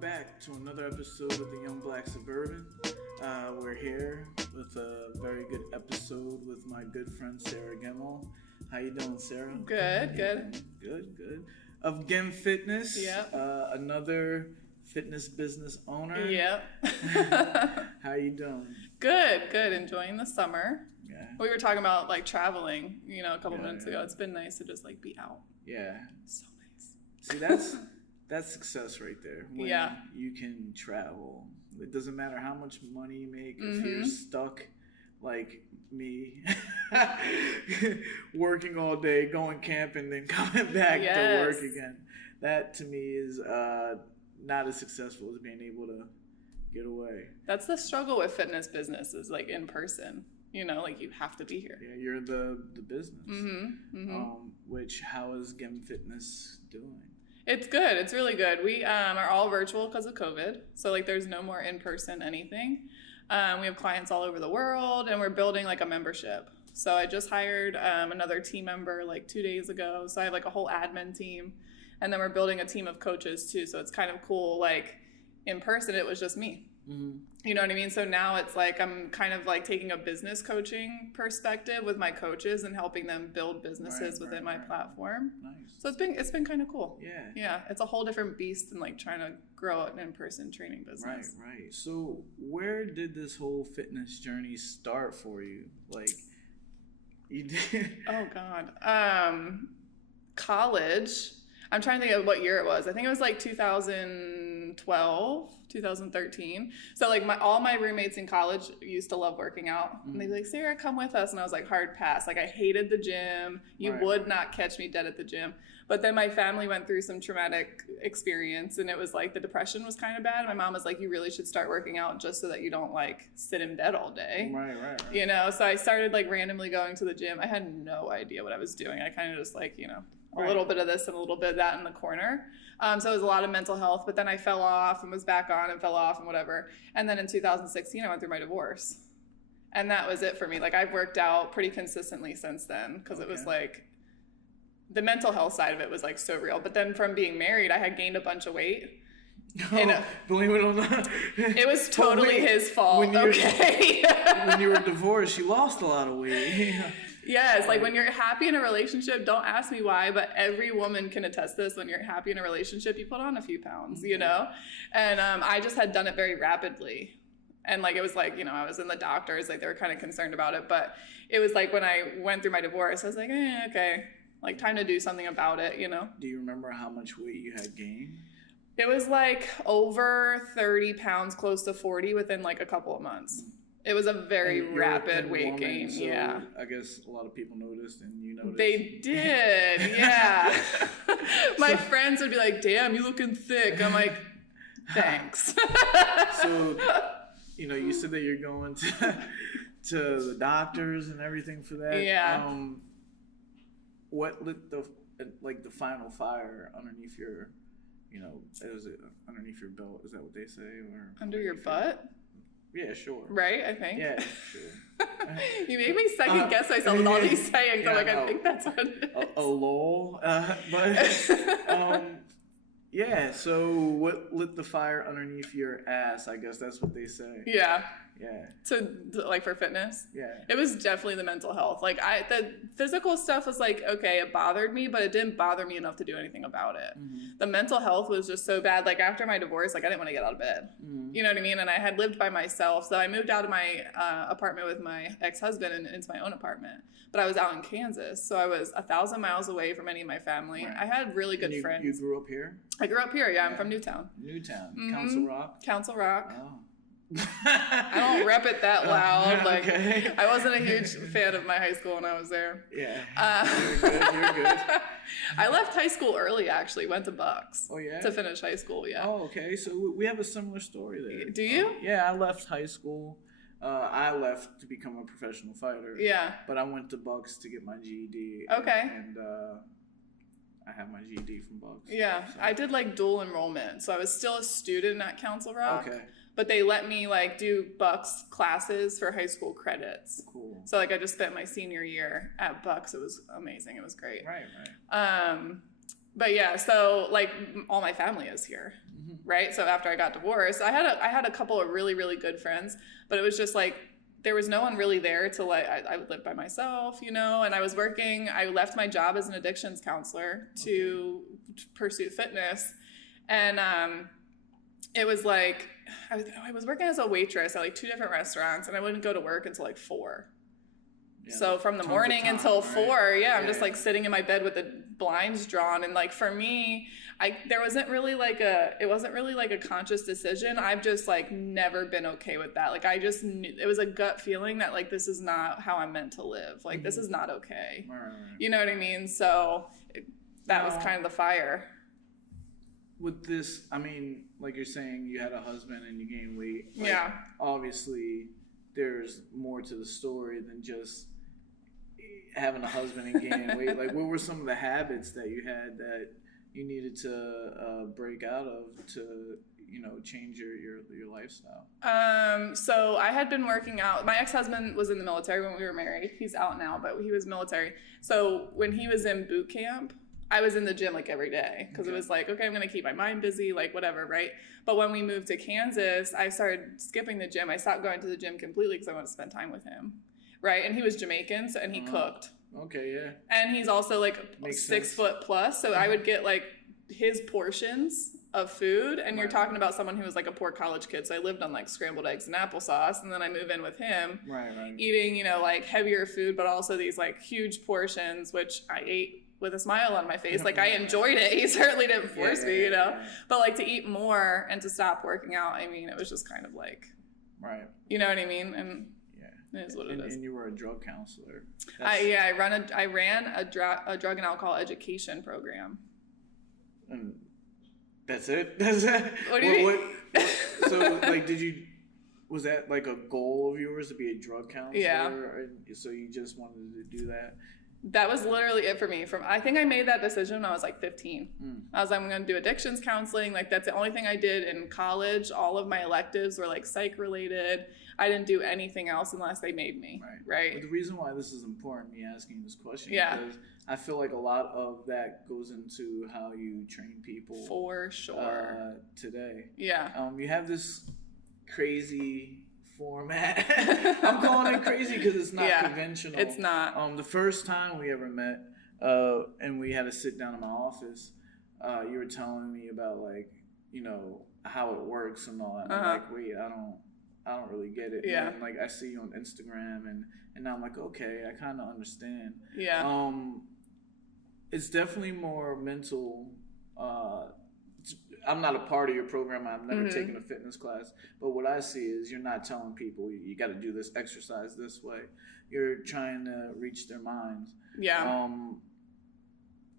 back to another episode of the Young Black Suburban. We're here with a very good episode with my good friend Sarah Gemmell. How you doing, Sarah? Good. Good. Of Gem Fitness. Yep. Another fitness business owner. Yep. How you doing? Good. Enjoying the summer. Yeah. We were talking about like traveling, a couple minutes ago. It's been nice to just like be out. Yeah. So nice. See, that's success right there. When Yeah. you can travel. It doesn't matter how much money you make if you're stuck like me, working all day, going camping, then coming back to work again. That to me is not as successful as being able to get away. That's the struggle with fitness business is like in person. Like you have to be here. Yeah, you're the business. Mm-hmm. How is Gem Fitness doing? It's good. It's really good. We are all virtual because of COVID. So like there's no more in-person anything. We have clients all over the world and we're building like a membership. So I just hired another team member like 2 days ago. So I have like a whole admin team. And then we're building a team of coaches too. So it's kind of cool. Like in person, it was just me. Mm-hmm. You know what I mean? So now it's like I'm kind of like taking a business coaching perspective with my coaches and helping them build businesses within my platform. Nice. So it's been kind of cool. Yeah. Yeah. It's a whole different beast than like trying to grow an in-person training business. Right. So where did this whole fitness journey start for you? Like you did. Oh God. College. I'm trying to think of what year it was. I think it was like 2012, 2013. So like all my roommates in college used to love working out. And they'd be like, Sarah, come with us. And I was like, hard pass. Like I hated the gym. You would not catch me dead at the gym. But then my family went through some traumatic experience and it was like the depression was kind of bad. My mom was like, you really should start working out just so that you don't like sit in bed all day. Right. So I started like randomly going to the gym. I had no idea what I was doing. I kind of just like, a little bit of this and a little bit of that in the corner. So it was a lot of mental health, but then I fell off and was back on and fell off and whatever. And then in 2016, I went through my divorce. And that was it for me. Like I've worked out pretty consistently since then because it was like the mental health side of it was like so real. But then from being married, I had gained a bunch of weight. Believe it or not. It was totally his fault. When you were divorced, you lost a lot of weight. Yes, like when you're happy in a relationship, don't ask me why, but every woman can attest this. When you're happy in a relationship, you put on a few pounds, And I just had done it very rapidly. And like, it was like, I was in the doctors, like they were kind of concerned about it. But it was like when I went through my divorce, I was like, okay, like time to do something about it, Do you remember how much weight you had gained? It was like over 30 pounds, close to 40 within like a couple of months. It was a very rapid weight gain. So yeah. I guess a lot of people noticed and you noticed. They did. Yeah. My friends would be like, damn, you looking thick. I'm like, thanks. So, you said that you're going to the doctors and everything for that. Yeah. What lit the final fire underneath your, is it underneath your belt? Is that what they say? Or under your butt? Yeah, sure. Right, I think. Yeah, sure. You made me second guess myself with all these sayings. I'm like, I think that's what it is. A lol. Yeah, so what lit the fire underneath your ass? I guess that's what they say. Yeah. Yeah. So like for fitness? Yeah. It was definitely the mental health. Like the physical stuff was like, okay, it bothered me, but it didn't bother me enough to do anything about it. Mm-hmm. The mental health was just so bad. Like after my divorce, like I didn't want to get out of bed. Mm-hmm. You know what I mean? And I had lived by myself. So I moved out of my apartment with my ex-husband and into my own apartment. But I was out in Kansas. So I was 1,000 miles away from any of my family. Right. I had really good friends. You grew up here? I grew up here, yeah. I'm from Newtown. Mm-hmm. Council Rock? Council Rock. Oh. I don't rep it that loud. Like okay. I wasn't a huge fan of my high school when I was there. Yeah. You're good. I left high school early, actually. Went to Bucks. Oh, yeah? To finish high school, yeah. Oh, okay. So we have a similar story there. Do you? Yeah, I left high school. I left to become a professional fighter. Yeah. But I went to Bucks to get my GED. Okay. And I have my GED from Bucks. Yeah. So. I did like dual enrollment. So I was still a student at Council Rock. Okay. But they let me like do Bucks classes for high school credits. Cool. So like I just spent my senior year at Bucks. It was amazing. It was great. Right. But yeah, so like all my family is here, right? So after I got divorced, I had a couple of really, really good friends, but it was just like, there was no one really there to like, I lived by myself, you know, and I was working, I left my job as an addictions counselor to pursue fitness. And it was like, I was working as a waitress at like 2 different restaurants, and I wouldn't go to work until like 4. Yeah, so from the morning until 4, I'm just like sitting in my bed with the blinds drawn. And like for me, it wasn't really like a conscious decision. I've just like never been okay with that. Like I just knew, it was a gut feeling that like this is not how I'm meant to live. Like this is not okay. Right. You know what I mean? So that was kind of the fire. With this, I mean, like you're saying, you had a husband and you gained weight. Like, obviously, there's more to the story than just having a husband and gaining weight. Like, what were some of the habits that you had that you needed to break out of to, you know, change your lifestyle? So I had been working out. My ex-husband was in the military when we were married. He's out now, but he was military. So when he was in boot camp, I was in the gym like every day because it was like, okay, I'm going to keep my mind busy, like whatever, right? But when we moved to Kansas, I started skipping the gym. I stopped going to the gym completely because I wanted to spend time with him, right? And he was Jamaican, and he cooked. Okay, yeah. And he's also like Makes 6 sense. foot plus, so I would get like his portions of food. And you're talking about someone who was like a poor college kid, so I lived on like scrambled eggs and applesauce, and then I move in with him, eating, you know, like heavier food, but also these like huge portions, which I ate with a smile on my face. Like I enjoyed it. He certainly didn't force me, you know, but like to eat more and to stop working out, I mean, it was just kind of like, you know what I mean? And it is what it is. And you were a drug counselor. I ran a drug and alcohol education program. And that's it? That's it? What do you mean? So like, was that like a goal of yours to be a drug counselor? Yeah. So you just wanted to do that? That was literally it for me. I think I made that decision when I was like 15. I was like, I'm going to do addictions counseling. Like that's the only thing I did in college. All of my electives were like psych related. I didn't do anything else unless they made me. Right. But the reason why this is important, me asking this question, is I feel like a lot of that goes into how you train people. For sure. Today. Yeah. You have this crazy format. I'm calling it crazy because it's not conventional. It's not. The first time we ever met, and we had to sit down in my office, you were telling me about like, you know, how it works and all that. I'm like, wait, I don't really get it. Yeah. And like I see you on Instagram and now I'm like, okay, I kind of understand. Yeah. It's definitely more mental. I'm not a part of your program. I've never taken a fitness class. But what I see is you're not telling people you got to do this exercise this way. You're trying to reach their minds. Yeah.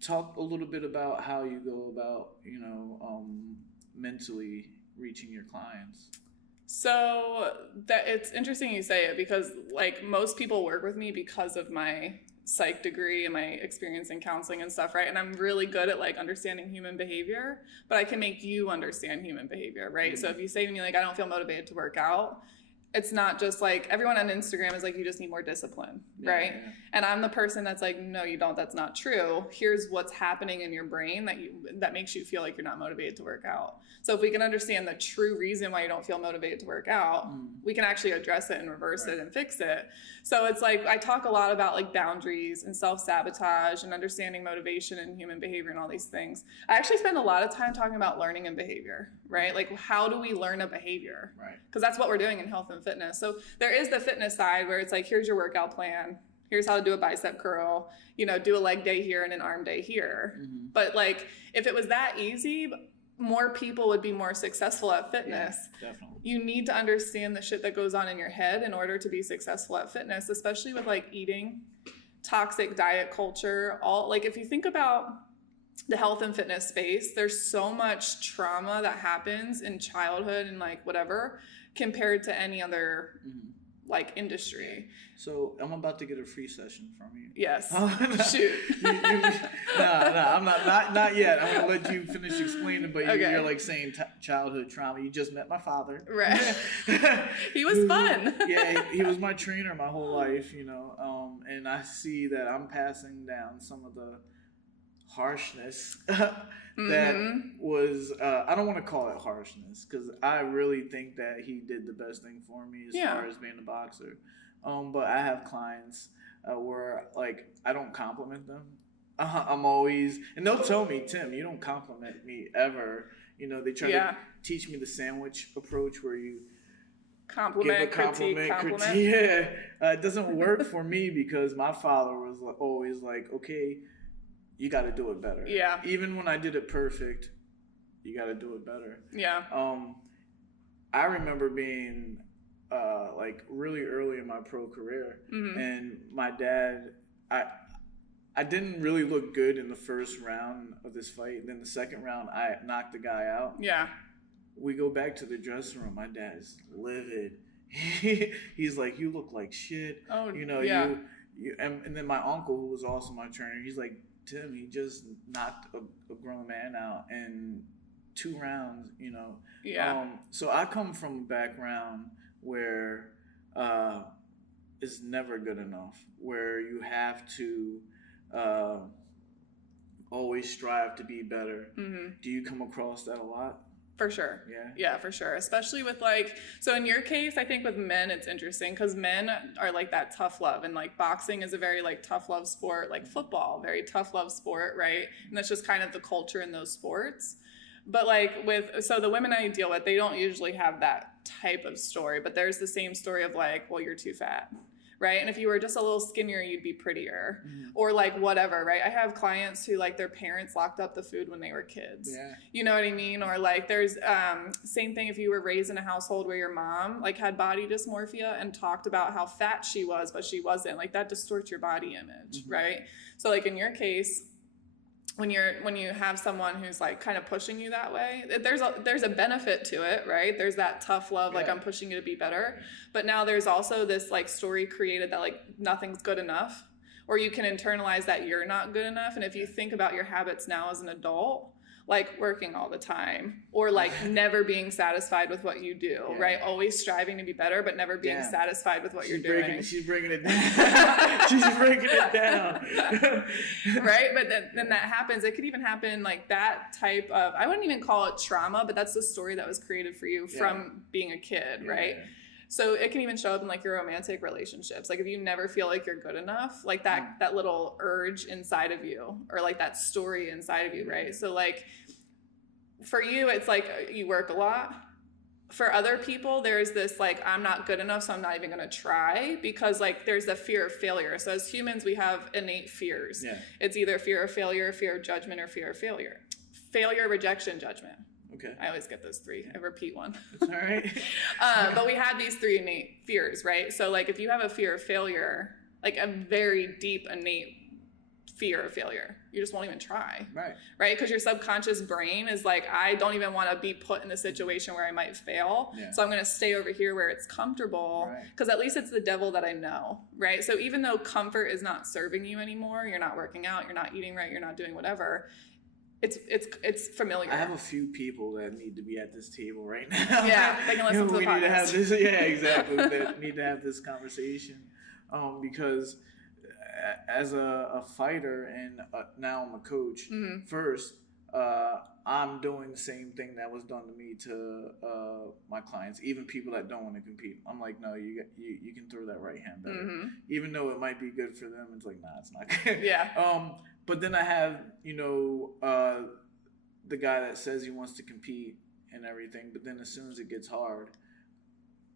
Talk a little bit about how you go about, you know, mentally reaching your clients. So that it's interesting you say it because like most people work with me because of my psych degree and my experience in counseling and stuff, right? And I'm really good at like understanding human behavior, but I can make you understand human behavior, right? So if you say to me like, I don't feel motivated to work out, it's not just like everyone on Instagram is like, you just need more discipline, right? Yeah. And I'm the person that's like, no, you don't. That's not true. Here's what's happening in your brain that makes you feel like you're not motivated to work out. So if we can understand the true reason why you don't feel motivated to work out, we can actually address it and reverse it and fix it. So it's like, I talk a lot about like boundaries and self-sabotage and understanding motivation and human behavior and all these things. I actually spend a lot of time talking about learning and behavior, right? Like how do we learn a behavior? Right. Because that's what we're doing in health and fitness. So there is the fitness side where it's like, here's your workout plan. Here's how to do a bicep curl, you know, do a leg day here and an arm day here. But like, if it was that easy, more people would be more successful at fitness. Yeah, definitely. You need to understand the shit that goes on in your head in order to be successful at fitness, especially with like eating, toxic diet culture, all like if you think about the health and fitness space, there's so much trauma that happens in childhood and like whatever compared to any other like industry. So I'm about to get a free session from you. Yes. Shoot. I'm not yet. I'm gonna let you finish explaining, but you're like saying childhood trauma. You just met my father. Right. He was fun. Yeah, he was my trainer my whole life, you know. And I see that I'm passing down some of the harshness that was, I don't want to call it harshness, because I really think that he did the best thing for me as far as being a boxer. But I have clients where, like, I don't compliment them. I'm always, and they'll tell me, Tim, you don't compliment me ever. You know, they try to teach me the sandwich approach where you compliment, critique. Yeah, it doesn't work for me because my father was always like, okay, you got to do it better. Yeah. Even when I did it perfect, you got to do it better. Yeah. I remember being like really early in my pro career, and my dad, I didn't really look good in the first round of this fight. And then the second round, I knocked the guy out. Yeah. We go back to the dressing room. My dad's livid. He's like, you look like shit. Oh, you know, yeah. you and then my uncle, who was also my trainer, he's like, Tim, he just knocked a grown man out in 2 rounds, you know. Yeah. So I come from a background where it's never good enough, where you have to always strive to be better. Do you come across that a lot? For sure. Yeah, for sure. Especially with like, so in your case, I think with men, it's interesting because men are like that tough love, and like boxing is a very like tough love sport, like football, very tough love sport, right? And that's just kind of the culture in those sports. But like so the women I deal with, they don't usually have that type of story, but there's the same story of like, well, you're too fat. Right? And if you were just a little skinnier, you'd be prettier, or like whatever, right? I have clients who like their parents locked up the food when they were kids. Yeah. You know what I mean? Or like there's same thing if you were raised in a household where your mom like had body dysmorphia and talked about how fat she was, but she wasn't. Like that distorts your body image, right? So like in your case, when you have someone who's like kind of pushing you that way, there's a benefit to it, right? There's that tough love, like I'm pushing you to be better. But now there's also this like story created that like nothing's good enough, or you can internalize that you're not good enough. And if you think about your habits now as an adult, like working all the time, or like never being satisfied with what you do, right? Always striving to be better, but never being satisfied with what you're doing. She's breaking it down. She's breaking it down. Right? But then that happens. It could even happen like that type of, I wouldn't even call it trauma, but that's the story that was created for you from being a kid, right? So it can even show up in like your romantic relationships. Like if you never feel like you're good enough, like that little urge inside of you, or like that story inside of you, right? So like for you, it's like you work a lot. For other people, there's this like, I'm not good enough, so I'm not even gonna try, because like there's the fear of failure. So as humans, we have innate fears. Yeah. It's either fear of failure, fear of judgment, or fear of failure. Failure, rejection, judgment. Okay. I always get those 3. I repeat one. That's all right. But we have these 3 innate fears, right? So like if you have a fear of failure, like a very deep innate fear of failure, you just won't even try. Right? Because your subconscious brain is like, I don't even want to be put in a situation where I might fail. Yeah. So I'm going to stay over here where it's comfortable, because at least it's the devil that I know, right? So even though comfort is not serving you anymore, you're not working out, you're not eating right, you're not doing whatever, it's familiar. I have a few people that need to be at this table right now. Yeah, they can listen to the podcast. Need to have this, exactly. That need to have this conversation, because as a fighter and now I'm a coach. First, I'm doing the same thing that was done to me to my clients, even people that don't want to compete. I'm like, no, you can throw that right hand better, even though it might be good for them. It's like, nah, it's not good. Yeah. But then I have, the guy that says he wants to compete and everything, but then as soon as it gets hard,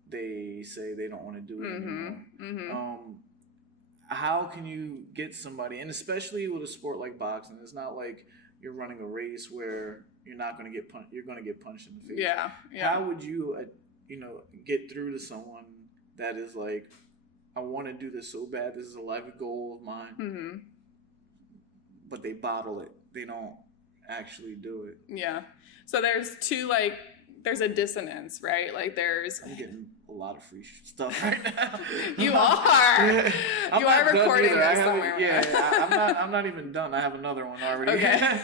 they say they don't want to do it anymore. How can you get somebody, and especially with a sport like boxing, it's not like you're running a race where you're not going to get punched. You're going to get punched in the face. Yeah. How would you, get through to someone that is like, I want to do this so bad. This is a life goal of mine. But they bottle it. They don't actually do it. Yeah. So there's there's a dissonance, right? Like I'm getting a lot of free stuff right now. You are. You are recording this somewhere. Yeah, I'm not even done. I have another one already. Okay.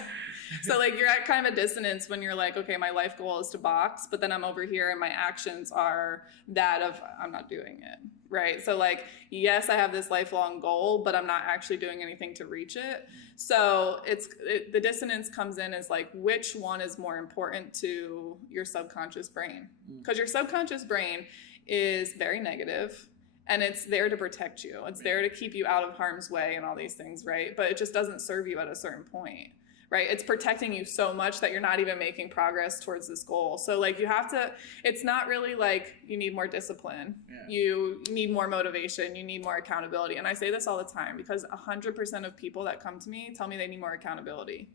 So you're at kind of a dissonance when you're like, okay, my life goal is to box, but then I'm over here and my actions are that of I'm not doing it. right? So like, yes, I have this lifelong goal, but I'm not actually doing anything to reach it. So the dissonance comes in as like, which one is more important to your subconscious brain? Because your subconscious brain is very negative, and it's there to protect you. It's there to keep you out of harm's way and all these things, right? But it just doesn't serve you at a certain point, right? It's protecting you so much that you're not even making progress towards this goal. So like you have to, it's not really like you need more discipline. You need more motivation. You need more accountability. And I say this all the time because 100% of people that come to me tell me they need more accountability,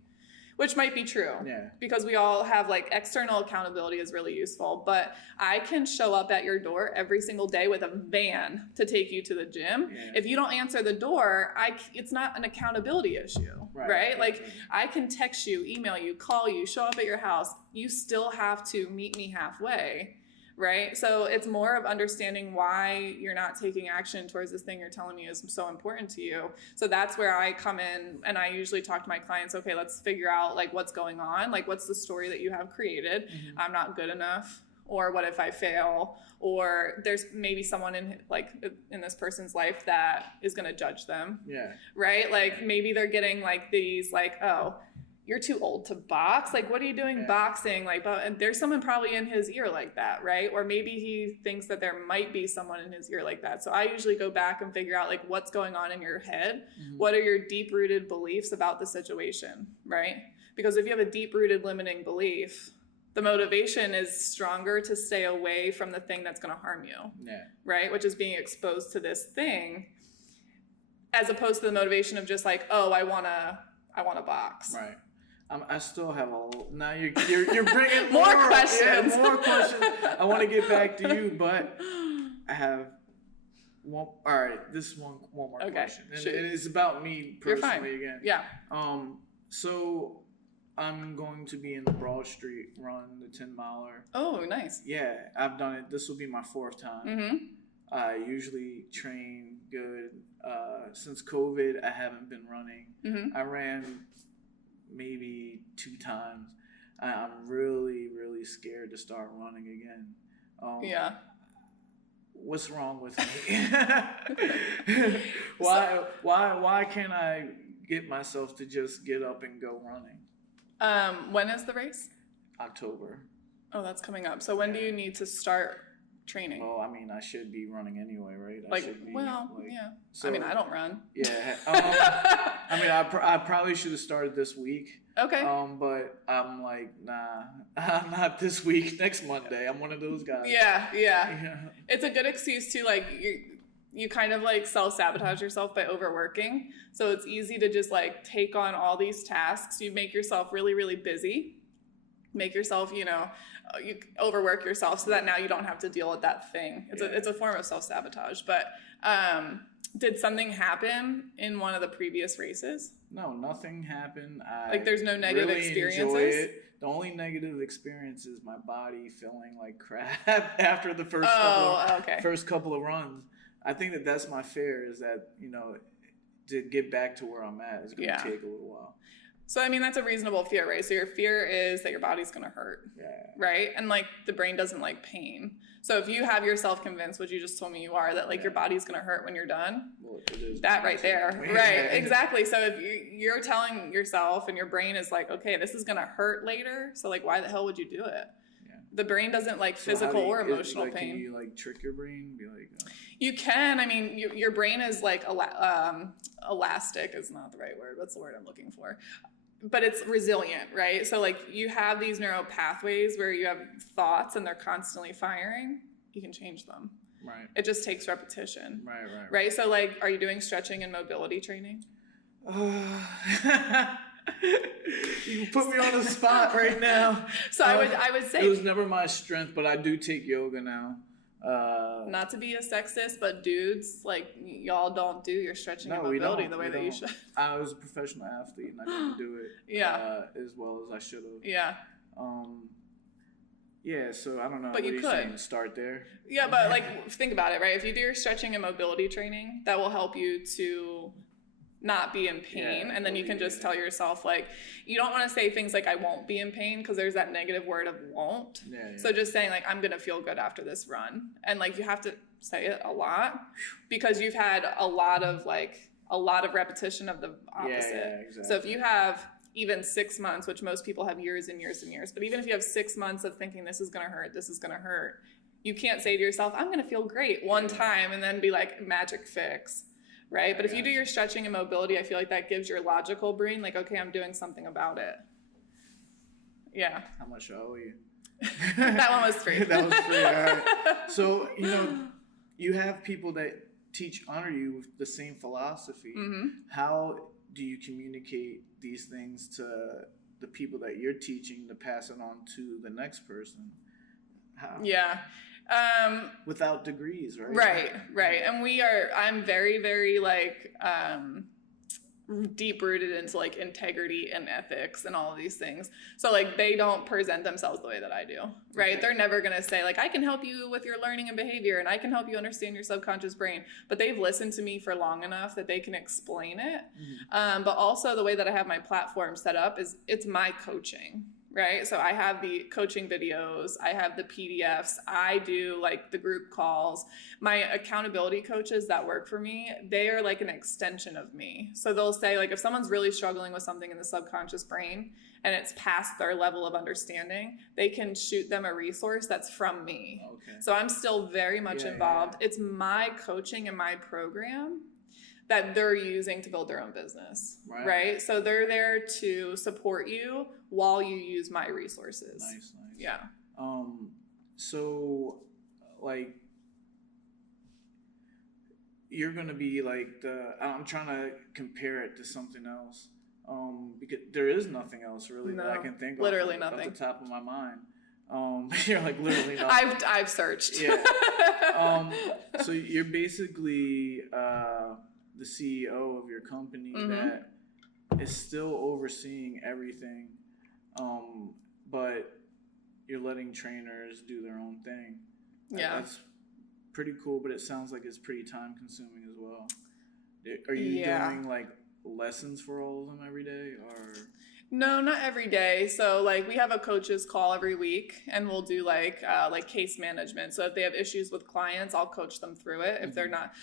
which might be true because we all have like external accountability is really useful, but I can show up at your door every single day with a van to take you to the gym. If you don't answer the door, it's not an accountability issue, right? Like I can text you, email you, call you, show up at your house. You still have to meet me halfway. Right? So it's more of understanding why you're not taking action towards this thing you're telling me is so important to you. So that's where I come in, and I usually talk to my clients, okay, let's figure out like what's going on. Like what's the story that you have created? I'm not good enough. Or what if I fail? Or there's maybe someone in this person's life that is going to judge them. Right? Like maybe they're getting like these like, oh, you're too old to box. Like, what are you doing boxing? Like, and there's someone probably in his ear like that, right? Or maybe he thinks that there might be someone in his ear like that. So I usually go back and figure out like what's going on in your head. What are your deep-rooted beliefs about the situation, right? Because if you have a deep-rooted limiting belief, the motivation is stronger to stay away from the thing that's going to harm you, right? Which is being exposed to this thing, as opposed to the motivation of just like, oh, I want to box. Right. I still have now you're bringing more questions. Yeah, more questions. I want to get back to you, but I have one. All right, this is one more question, and it is about me personally again. Yeah. So I'm going to be in the Broad Street run, the 10-miler. Oh, nice. Yeah, I've done it. This will be my 4th time. I usually train good. Since COVID, I haven't been running. I ran maybe 2 times. I'm really, really scared to start running again. What's wrong with me? Why can't I get myself to just get up and go running? When is the race? October. Oh, that's coming up. So when do you need to start training? Well, I mean, I should be running anyway, right? So, I mean, I don't run. Yeah. I mean, I probably should have started this week. Okay. But I'm like, nah, I'm not this week. Next Monday. I'm one of those guys. Yeah. It's a good excuse to like you kind of like self-sabotage yourself by overworking. So it's easy to just like take on all these tasks. You make yourself really, really busy. Make yourself, you overwork yourself so that now you don't have to deal with that thing. It's a form of self-sabotage. But did something happen in one of the previous races? No, nothing happened. There's no negative really experiences? Enjoy it. The only negative experience is my body feeling like crap after the first couple of runs. I think that's my fear, is that, to get back to where I'm at is going to take a little while. So, I mean, that's a reasonable fear, right? So your fear is that your body's going to hurt, right? And, the brain doesn't like pain. So if you have yourself convinced, which you just told me you are, that, your body's going to hurt when you're done, that right there, right, exactly. So if you're telling yourself and your brain is like, okay, this is going to hurt later, so, why the hell would you do it? The brain doesn't like physical or emotional pain. Can you, trick your brain? Be like... You can. I mean, your brain is, elastic is not the right word. What's the word I'm looking for? But it's resilient, right? So you have these neural pathways where you have thoughts and they're constantly firing. You can change them. Right. It just takes repetition. Right. Right? So are you doing stretching and mobility training? You put me on the spot right now. So I would say it was never my strength, but I do take yoga now. Not to be a sexist, but dudes, y'all don't do your stretching and mobility the way that you should. I was a professional athlete and I didn't do it as well as I should have. Yeah. So I don't know. But you could start there. Yeah, but think about it, right? If you do your stretching and mobility training, that will help you to not be in pain, and then you can just tell yourself you don't want to say things like I won't be in pain, because there's that negative word of won't. So just saying I'm gonna feel good after this run, and you have to say it a lot, because you've had a lot of repetition of the opposite. Yeah, exactly. So if you have even 6 months, which most people have years and years and years, but even if you have 6 months of thinking this is going to hurt, you can't say to yourself, I'm going to feel great one time and then be like, magic fix, right? But if you do your stretching and mobility, I feel like that gives your logical brain like, okay, I'm doing something about it. Yeah. How much I owe you? That one was free. That was free. All right. So, you have people that teach under you with the same philosophy. Mm-hmm. How do you communicate these things to the people that you're teaching to pass it on to the next person? How? Yeah. Without degrees, right? Right. And I'm very, very deep rooted into like integrity and ethics and all of these things. So like they don't present themselves the way that I do, right? Okay. They're never going to say like, I can help you with your learning and behavior and I can help you understand your subconscious brain, but they've listened to me for long enough that they can explain it. Mm-hmm. But also the way that I have my platform set up is it's my coaching. Right. So I have the coaching videos, I have the PDFs, I do like the group calls. My accountability coaches that work for me, they are like an extension of me. So they'll say like, if someone's really struggling with something in the subconscious brain and it's past their level of understanding, they can shoot them a resource that's from me. Okay. So I'm still very much involved. Yeah. It's my coaching and my program that they're using to build their own business, right? So they're there to support you while you use my resources. Nice. Yeah. So, like, you're gonna be like I'm trying to compare it to something else, because there is nothing else really that I can think of. Literally nothing. Off the top of my mind. You're like literally nothing. I've searched. Yeah. So you're basically the CEO of your company mm-hmm. that is still overseeing everything, but you're letting trainers do their own thing. Yeah. That's pretty cool, but it sounds like it's pretty time consuming as well. Are you doing like lessons for all of them every day, or? No, not every day. So like we have a coaches call every week and we'll do like case management. So if they have issues with clients, I'll coach them through it. If they're not,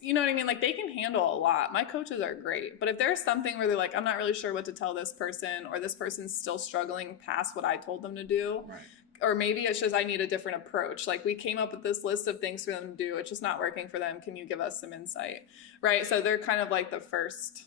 you know what I mean? Like they can handle a lot. My coaches are great. But if there's something where they're like, I'm not really sure what to tell this person, or this person's still struggling past what I told them to do. Right. Or maybe it's just I need a different approach. Like we came up with this list of things for them to do. It's just not working for them. Can you give us some insight? Right. So they're kind of like the first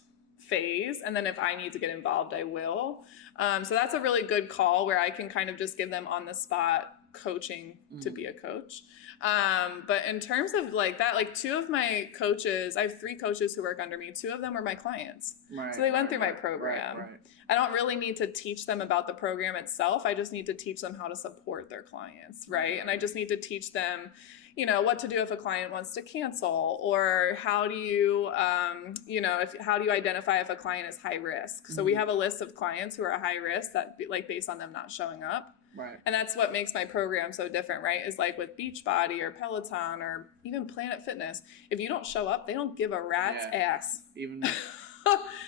phase, and then if I need to get involved, I will. So that's a really good call where I can kind of just give them on the spot coaching to be a coach. But in terms of like that, like two of my coaches, I have 3 coaches who work under me. 2 of them are my clients. Right, so they went through my program. Right. I don't really need to teach them about the program itself. I just need to teach them how to support their clients, right? And I just need to teach them, what to do if a client wants to cancel, or how do you, how do you identify if a client is high risk? So we have a list of clients who are high risk that like based on them not showing up. Right. And that's what makes my program so different, right? Is like with Beachbody or Peloton or even Planet Fitness, if you don't show up, they don't give a rat's ass. Even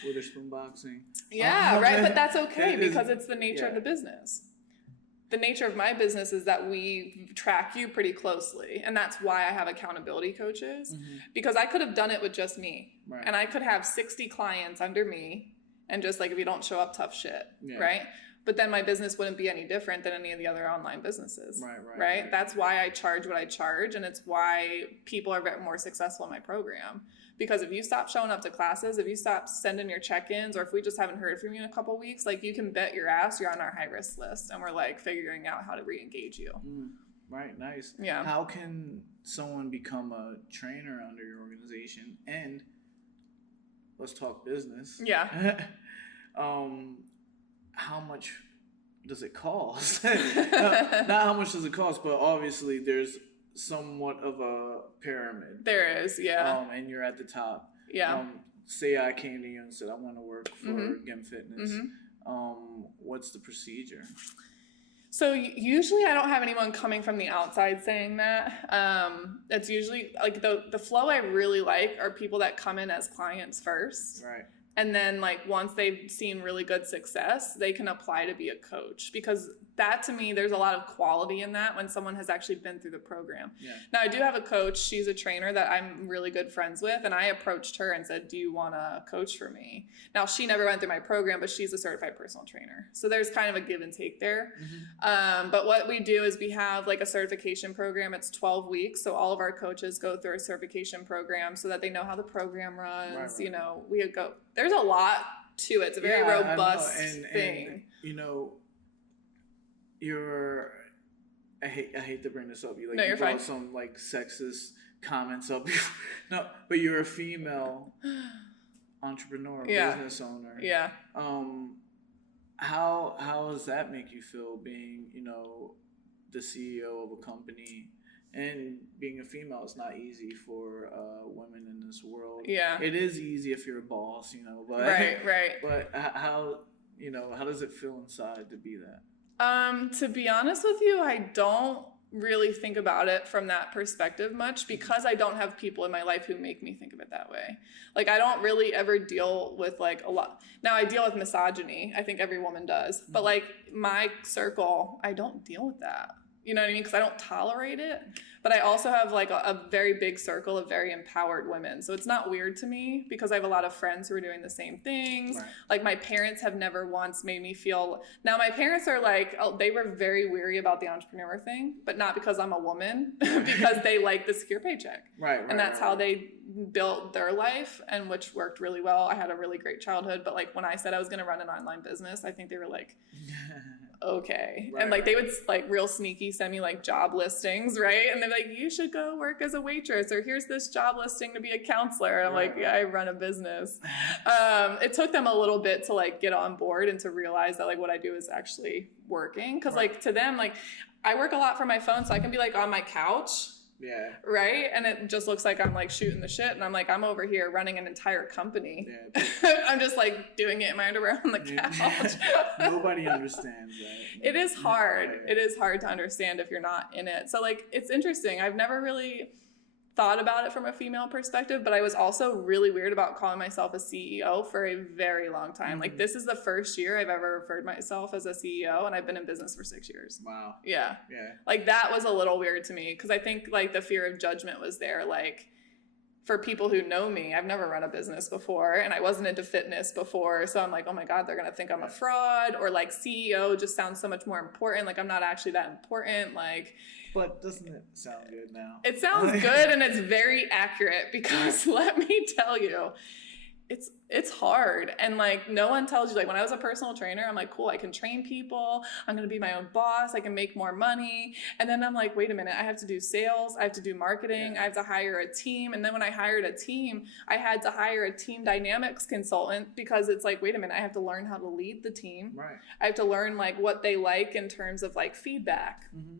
Witherspoon Boxing. Yeah, right. But that's okay because it's the nature of the business. The nature of my business is that we track you pretty closely. And that's why I have accountability coaches, because I could have done it with just me. Right. And I could have 60 clients under me and just like, if you don't show up, tough shit. Yeah. Right. But then my business wouldn't be any different than any of the other online businesses. Right. That's why I charge what I charge. And it's why people are more successful in my program. Because if you stop showing up to classes, if you stop sending your check-ins, or if we just haven't heard from you in a couple of weeks, like you can bet your ass you're on our high-risk list. And we're like figuring out how to re-engage you. Right. Nice. Yeah. How can someone become a trainer under your organization? And let's talk business. Yeah. How much does it cost? Not how much does it cost, but obviously there's somewhat of a pyramid. There is, yeah. And you're at the top. Yeah. Say I came to you and said I want to work for Gem Fitness. What's the procedure? So usually I don't have anyone coming from the outside saying that. It's usually like the flow I really like are people that come in as clients first. Right. And then like once they've seen really good success, they can apply to be a coach, because that to me, there's a lot of quality in that when someone has actually been through the program. Yeah. Now, I do have a coach. She's a trainer that I'm really good friends with. And I approached her and said, do you want to coach for me? Now, she never went through my program, but she's a certified personal trainer. So there's kind of a give and take there. Mm-hmm. But what we do is we have like a certification program. It's 12 weeks. So all of our coaches go through a certification program so that they know how the program runs. Right. You know, there's a lot to it. It's a very robust thing. And, you know, I hate to bring this up. You brought fine. Some like sexist comments up. No, but you're a female entrepreneur, business owner. Yeah. How does that make you feel being, you know, the CEO of a company? And being a female is not easy for women in this world. Yeah. It is easy if you're a boss, you know, but right. But how does it feel inside to be that? To be honest with you, I don't really think about it from that perspective much because I don't have people in my life who make me think of it that way. Like, I don't really ever deal with like a lot. Now, I deal with misogyny. I think every woman does. But like my circle, I don't deal with that. You know what I mean? Because I don't tolerate it. But I also have like a very big circle of very empowered women. So it's not weird to me because I have a lot of friends who are doing the same things. Right. Like my parents have never once made me feel... Now my parents are like, they were very weary about the entrepreneur thing, but not because I'm a woman, because they like the secure paycheck. Right. And that's how they built their life, and which worked really well. I had a really great childhood. But like when I said I was going to run an online business, I think they were like... okay. Right, and like they would like real sneaky send me like job listings, right? And they're like, you should go work as a waitress, or here's this job listing to be a counselor. And I'm like, yeah, I run a business. It took them a little bit to like get on board and to realize that like what I do is actually working. Cause like to them, like I work a lot from my phone, so I can be like on my couch. Yeah. Right? And it just looks like I'm like shooting the shit. And I'm like, I'm over here running an entire company. Yeah. I'm just like doing it in my underwear on the couch. Nobody understands that. It is hard. It is hard to understand if you're not in it. So like, it's interesting. I've never really thought about it from a female perspective, but I was also really weird about calling myself a CEO for a very long time. Mm-hmm. Like this is the first year I've ever referred myself as a CEO, and I've been in business for 6 years. Wow. Yeah. Yeah. Like that was a little weird to me because I think like the fear of judgment was there. Like for people who know me, I've never run a business before and I wasn't into fitness before. So I'm like, oh my God, they're going to think I'm a fraud, or like CEO just sounds so much more important. Like I'm not actually that important. Like, but doesn't it sound good now? It sounds good and it's very accurate because let me tell you, it's hard. And like no one tells you, like when I was a personal trainer, I'm like, cool, I can train people. I'm going to be my own boss. I can make more money. And then I'm like, wait a minute, I have to do sales. I have to do marketing. I have to hire a team. And then when I hired a team, I had to hire a team dynamics consultant because it's like, wait a minute, I have to learn how to lead the team. Right. I have to learn like what they like in terms of like feedback. Mm-hmm.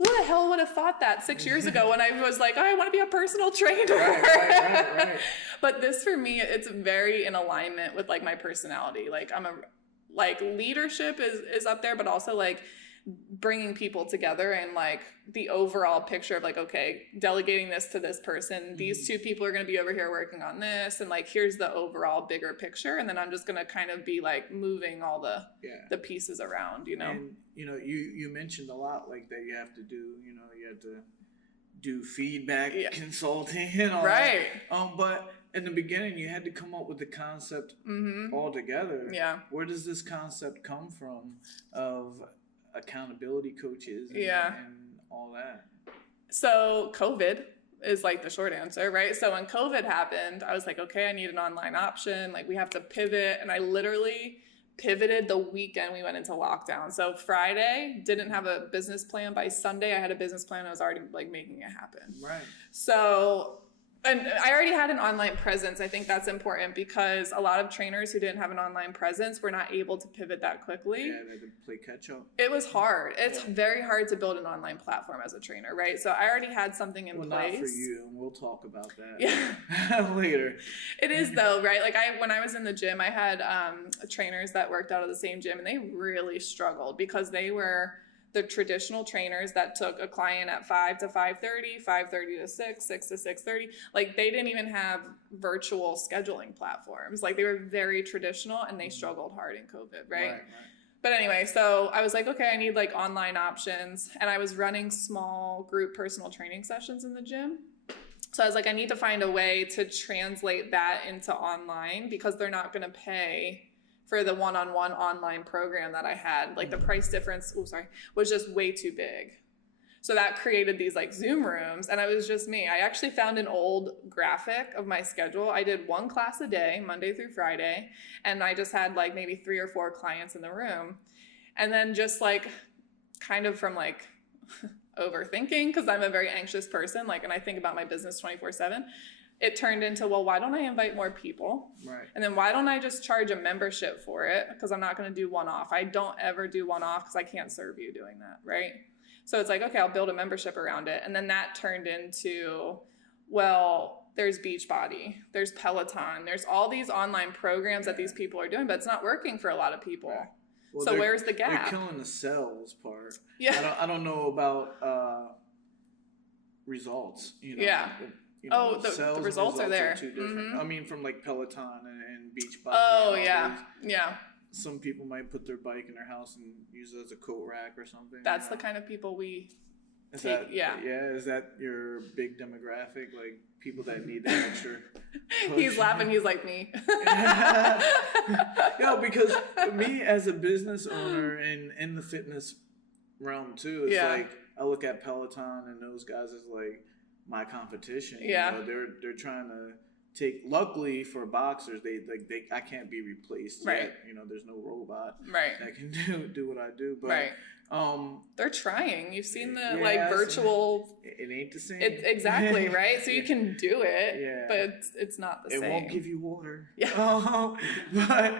Who the hell would have thought that 6 years ago when I was like, oh, I want to be a personal trainer. Right. But this for me, it's very in alignment with like my personality. Like like leadership is up there, but also like bringing people together and like the overall picture of like, okay, delegating this to this person. Mm-hmm. These two people are going to be over here working on this. And like, here's the overall bigger picture. And then I'm just going to kind of be like moving all the pieces around, you know? And, you know, you mentioned a lot like that you have to do, you know, you have to do feedback consulting and all that. But in the beginning, you had to come up with the concept altogether. Yeah. Where does this concept come from of accountability coaches and all that? So COVID is like the short answer, right? So when COVID happened, I was like, okay, I need an online option. Like we have to pivot. And I literally pivoted the weekend we went into lockdown. So Friday, didn't have a business plan. By Sunday, I had a business plan. I was already like making it happen. Right. So... And I already had an online presence. I think that's important because a lot of trainers who didn't have an online presence were not able to pivot that quickly. Yeah, they had to play catch up. It was hard. It's very hard to build an online platform as a trainer, right? So I already had something in place. Well, not for you, and we'll talk about that later. It is though, right? Like when I was in the gym, I had trainers that worked out of the same gym, and they really struggled because they were the traditional trainers that took a client at 5 to 5:30, 5:30 to 6, 6 to 6:30. Like they didn't even have virtual scheduling platforms. Like they were very traditional and they struggled hard in COVID, right? But anyway, so I was like, okay, I need like online options. And I was running small group personal training sessions in the gym. So I was like, I need to find a way to translate that into online because they're not going to pay for the one-on-one online program that I had. Like the price difference, was just way too big. So that created these like Zoom rooms, and it was just me. I actually found an old graphic of my schedule. I did one class a day, Monday through Friday, and I just had like maybe 3 or 4 clients in the room. And then just like kind of from like overthinking, because I'm a very anxious person, like, and I think about my business 24/7. It turned into, well, why don't I invite more people? Right. And then why don't I just charge a membership for it? Because I'm not going to do one-off. I don't ever do one-off because I can't serve you doing that, right? So it's like, okay, I'll build a membership around it. And then that turned into, well, there's Beachbody, there's Peloton, there's all these online programs that these people are doing, but it's not working for a lot of people. Right. Well, so where's the gap? They're killing the sales part. Yeah. I don't know about results. You know? Yeah. You know, the results are there. Too different. I mean, from like Peloton and Beachbody. Oh, yeah. Yeah. Some people might put their bike in their house and use it as a coat rack or something. That's the kind of people we take. Is that your big demographic? Like people that need that extra push? He's laughing. He's like me. Because me as a business owner and in the fitness realm too, it's like I look at Peloton and those guys as like my competition. Yeah. You know, they're trying to take, luckily for boxers, they I can't be replaced yet. You know, there's no robot that can do what I do. But they're trying. You've seen the like virtual. It ain't the same. Exactly, right? So you can do it, but it's not the same. It won't give you water. Yeah. But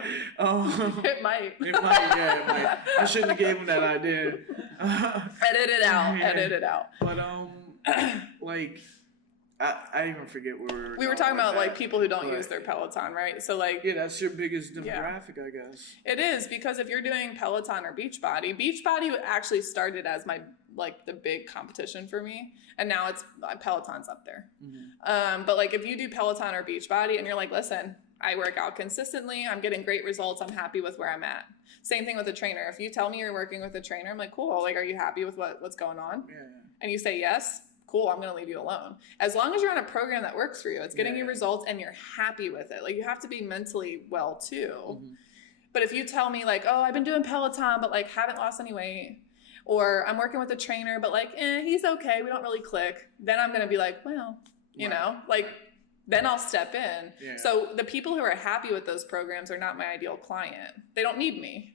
it might. It might. I shouldn't have gave him that idea. Edit it out. Edit it out. But like. I even forget where we were talking about like people who don't use their Peloton, right? So like that's your biggest demographic, I guess. It is, because if you're doing Peloton or Beachbody actually started as my like the big competition for me, and now it's Peloton's up there. Mm-hmm. But like if you do Peloton or Beachbody and you're like, listen, I work out consistently, I'm getting great results, I'm happy with where I'm at. Same thing with a trainer. If you tell me you're working with a trainer, I'm like, cool. Like, are you happy with what's going on? Yeah. And you say yes. Cool, I'm going to leave you alone. As long as you're on a program that works for you, it's getting you results and you're happy with it. Like, you have to be mentally well too. Mm-hmm. But if you tell me like, oh, I've been doing Peloton, but like haven't lost any weight, or I'm working with a trainer, but like, he's okay, we don't really click, then I'm going to be like, well, you know, like, then I'll step in. Yeah. So the people who are happy with those programs are not my ideal client. They don't need me.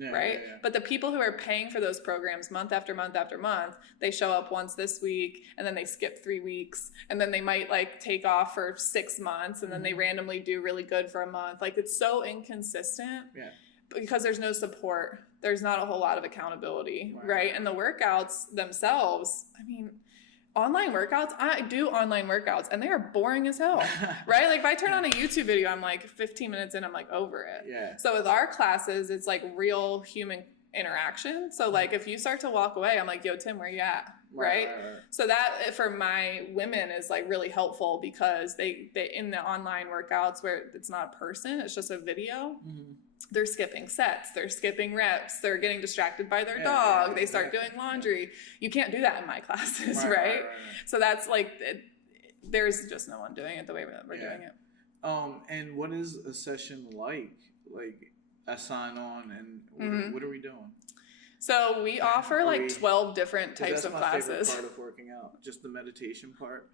Right? Yeah. But the people who are paying for those programs month after month after month, they show up once this week and then they skip 3 weeks and then they might like take off for 6 months and then they randomly do really good for a month. Like, it's so inconsistent because there's no support. There's not a whole lot of accountability, right? And the workouts themselves, I mean, online workouts, I do online workouts and they are boring as hell, right? Like if I turn on a YouTube video, I'm like 15 minutes in, I'm like over it. Yeah. So with our classes, it's like real human interaction. So like if you start to walk away, I'm like, yo, Tim, where you at? Right? So that for my women is like really helpful because they in the online workouts where it's not a person, it's just a video. Mm-hmm. They're skipping sets, they're skipping reps, they're getting distracted by their dog, they start doing laundry. You can't do that in my classes, right? So that's like, there's just no one doing it the way we're doing it. And what is a session like? Like I sign on and what are we doing? So we offer like 12 different types of classes. That's my favorite part of working out, just the meditation part.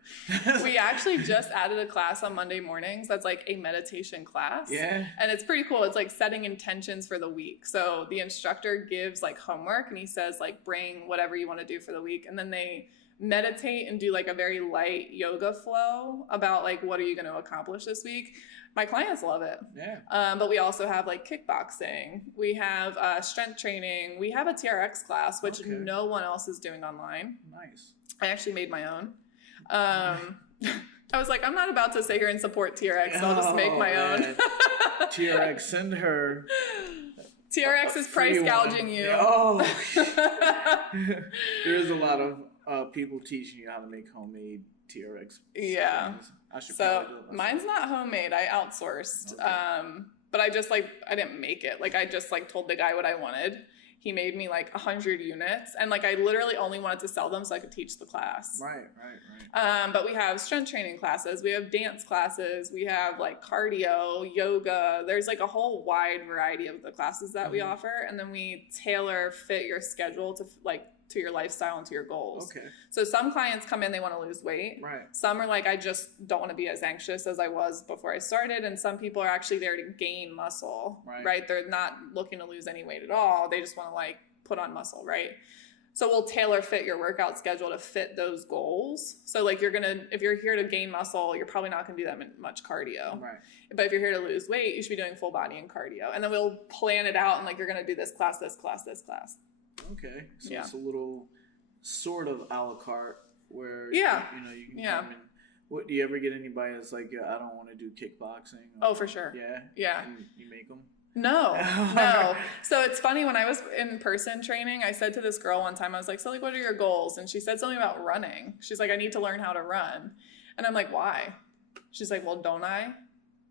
We actually just added a class on Monday mornings that's like a meditation class. Yeah. And it's pretty cool. It's like setting intentions for the week. So the instructor gives like homework and he says like bring whatever you want to do for the week. And then they meditate and do like a very light yoga flow about like what are you going to accomplish this week. My clients love it. Yeah. But we also have like kickboxing. We have strength training. We have a TRX class, which no one else is doing online. Nice. I actually made my own. I was like, I'm not about to sit here and support TRX, so I'll just make my own. TRX, send her. TRX is price gouging you. There's a lot of people teaching you how to make homemade TRX. Yeah. So mine's not homemade. I outsourced. but I didn't make it. Like I just like told the guy what I wanted. He made me like 100 units, and like I literally only wanted to sell them so I could teach the class. Right. But we have strength training classes, we have dance classes, we have like cardio, yoga. There's like a whole wide variety of the classes that we offer, and then we tailor fit your schedule to your lifestyle and to your goals. Okay. So some clients come in, they want to lose weight. Right. Some are like, I just don't want to be as anxious as I was before I started. And some people are actually there to gain muscle, right? They're not looking to lose any weight at all. They just want to like put on muscle, right? So we'll tailor fit your workout schedule to fit those goals. So like if you're here to gain muscle, you're probably not going to do that much cardio. Right. But if you're here to lose weight, you should be doing full body and cardio. And then we'll plan it out and like, you're going to do this class, this class, this class. Okay, so it's a little sort of a la carte where you can come in. What do you ever get anybody that's like, I don't want to do kickboxing? Oh, for sure. Yeah. And you make them? No. So it's funny, when I was in person training, I said to this girl one time, I was like, so like, what are your goals? And she said something about running. She's like, I need to learn how to run. And I'm like, why? She's like, well, don't I?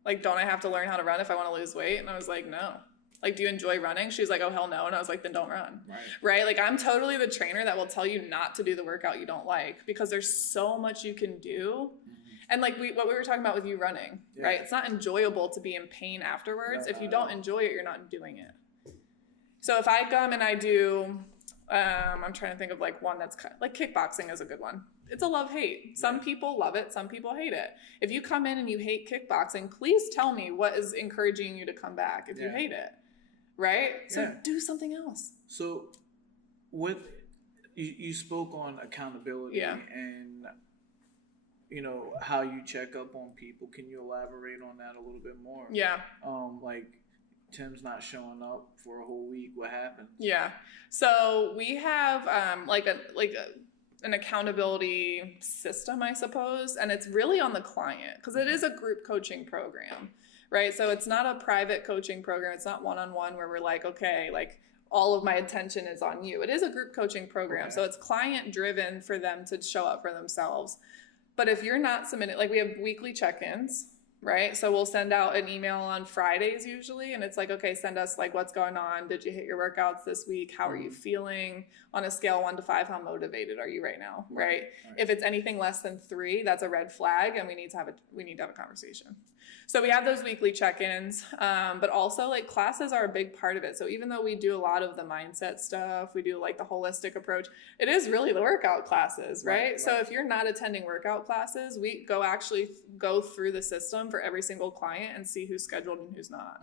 Like, don't I have to learn how to run if I want to lose weight? And I was like, no. Like, do you enjoy running? She's like, oh, hell no. And I was like, then don't run. Right? Like, I'm totally the trainer that will tell you not to do the workout you don't like, because there's so much you can do. And like what we were talking about with you running, right? It's not enjoyable to be in pain afterwards. If you don't enjoy it, you're not doing it. So if I come and I do, I'm trying to think of like one that's kind of, like kickboxing is a good one. It's a love-hate. Some people love it. Some people hate it. If you come in and you hate kickboxing, please tell me what is encouraging you to come back if you hate it. Right? So do something else. So what you spoke on accountability and how you check up on people. Can you elaborate on that a little bit more? Yeah. Like Tim's not showing up for a whole week. What happened? Yeah. So we have an accountability system, I suppose, and it's really on the client because it is a group coaching program. Right. So it's not a private coaching program. It's not one-on-one where we're like, okay, like all of my attention is on you. It is a group coaching program. So it's client driven for them to show up for themselves. But if you're not submitted, like we have weekly check-ins, right? So we'll send out an email on Fridays usually. And it's like, okay, send us like what's going on. Did you hit your workouts this week? How are you feeling on a scale 1 to 5? How motivated are you right now? Right. If it's anything less than 3, that's a red flag. And we need to have a conversation. So we have those weekly check-ins, but also like classes are a big part of it. So even though we do a lot of the mindset stuff, we do like the holistic approach, it is really the workout classes, right? So if you're not attending workout classes, we go through the system for every single client and see who's scheduled and who's not.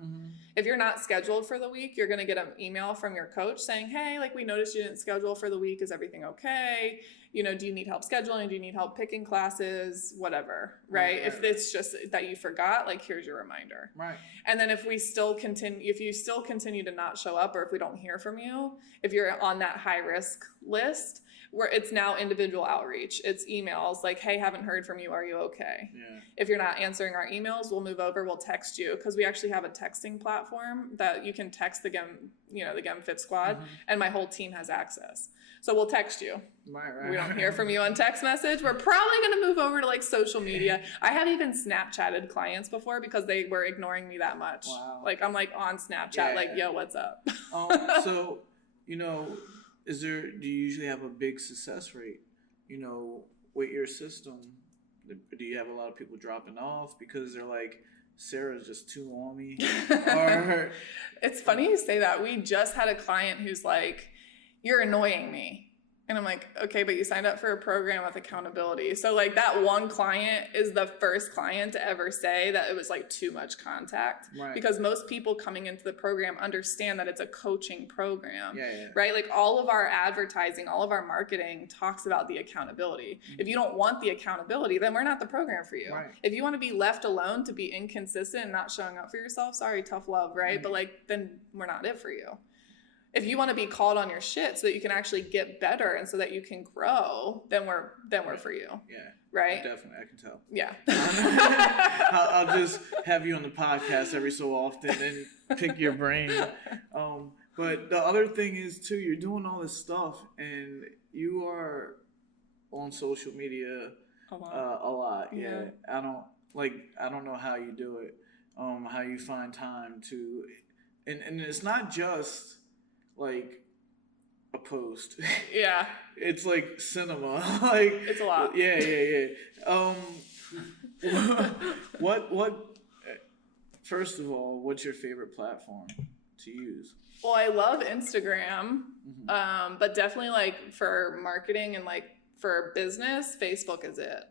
If you're not scheduled for the week, you're going to get an email from your coach saying, hey, like we noticed you didn't schedule for the week. Is everything okay? Do you need help scheduling? Do you need help picking classes? Whatever, right? If it's just that you forgot, like here's your reminder. Right. And then if you still continue to not show up, or if we don't hear from you, if you're on that high risk list, where it's now individual outreach, it's emails like, hey, haven't heard from you. Are you okay? Yeah. If you're not answering our emails, we'll move over. We'll text you because we actually have a texting platform that you can text the Gem Fit Squad, and my whole team has access. So we'll text you. Right. We don't hear from you on text message. We're probably going to move over to like social media. I have even Snapchatted clients before because they were ignoring me that much. Wow. Like I'm like on Snapchat, like, yo, what's up? So, do you usually have a big success rate, with your system? Do you have a lot of people dropping off because they're like, Sarah's just too on me? Or it's funny you say that. We just had a client who's like, you're annoying me. And I'm like, okay, but you signed up for a program with accountability. So like that one client is the first client to ever say that it was like too much contact. Right. Because most people coming into the program understand that it's a coaching program, right? Like all of our advertising, all of our marketing talks about the accountability. If you don't want the accountability, then we're not the program for you. Right. If you want to be left alone to be inconsistent and not showing up for yourself, sorry, tough love, right? But like, then we're not it for you. If you want to be called on your shit so that you can actually get better and so that you can grow, then we're for you. Yeah. Right? Definitely. I can tell. Yeah. I'll just have you on the podcast every so often and pick your brain. But the other thing is too, you're doing all this stuff and you are on social media a lot. Yeah. I don't know how you do it. how you find time to, and it's not just like a post. Yeah. It's like cinema. Like it's a lot. Yeah. What? First of all, what's your favorite platform to use? Well, I love Instagram, but definitely like for marketing and like for business, Facebook is it.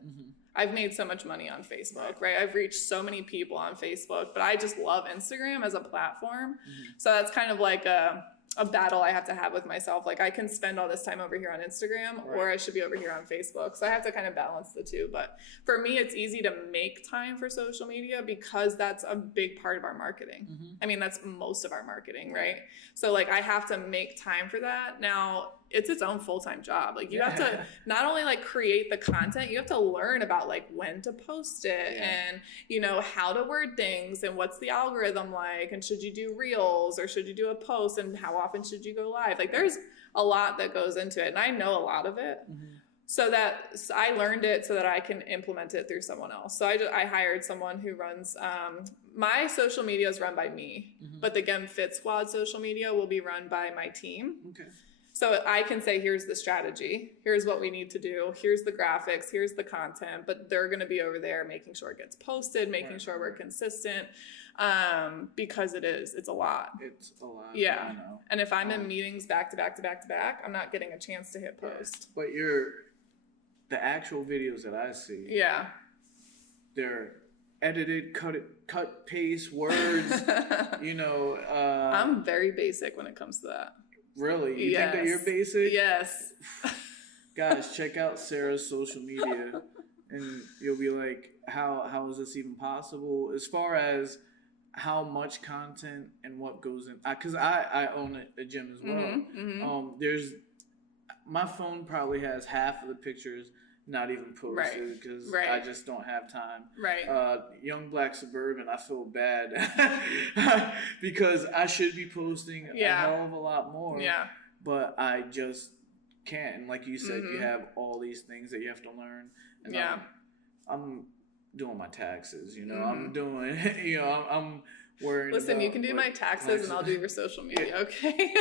I've made so much money on Facebook, right? I've reached so many people on Facebook, but I just love Instagram as a platform. So that's kind of like a battle I have to have with myself. Like I can spend all this time over here on Instagram or I should be over here on Facebook. So I have to kind of balance the two. But for me, it's easy to make time for social media because that's a big part of our marketing. I mean, that's most of our marketing, right? So like I have to make time for that. Now it's its own full-time job. Like you have to not only like create the content, you have to learn about like when to post it and, you know, how to word things and what's the algorithm like, and should you do reels or should you do a post and how often should you go live? Like there's a lot that goes into it and I know a lot of it. So that I learned it so that I can implement it through someone else. So I hired someone who runs, my social media is run by me, but the Gem Fit Squad social media will be run by my team. Okay. So I can say, here's the strategy, here's what we need to do, here's the graphics, here's the content, but they're going to be over there making sure it gets posted, making sure we're consistent, because it's a lot. It's a lot. Yeah. I know. And if I'm in meetings back to back to back to back, I'm not getting a chance to hit post. But the actual videos that I see, they're edited, cut, paste, words, you know. I'm very basic when it comes to that. Really? You think that you're basic? Yes. Guys, check out Sarah's social media and you'll be like, how is this even possible? As far as how much content and what goes in, because I own a gym as well. My phone probably has half of the pictures not even posted because I just don't have time. Young Black Suburban, I feel bad because I should be posting a hell of a lot more. But I just can't. And like you said, you have all these things that you have to learn. And I'm doing my taxes. You know, I'm doing. You know, I'm worried. Listen, you can do my taxes, and I'll do your social media. Okay.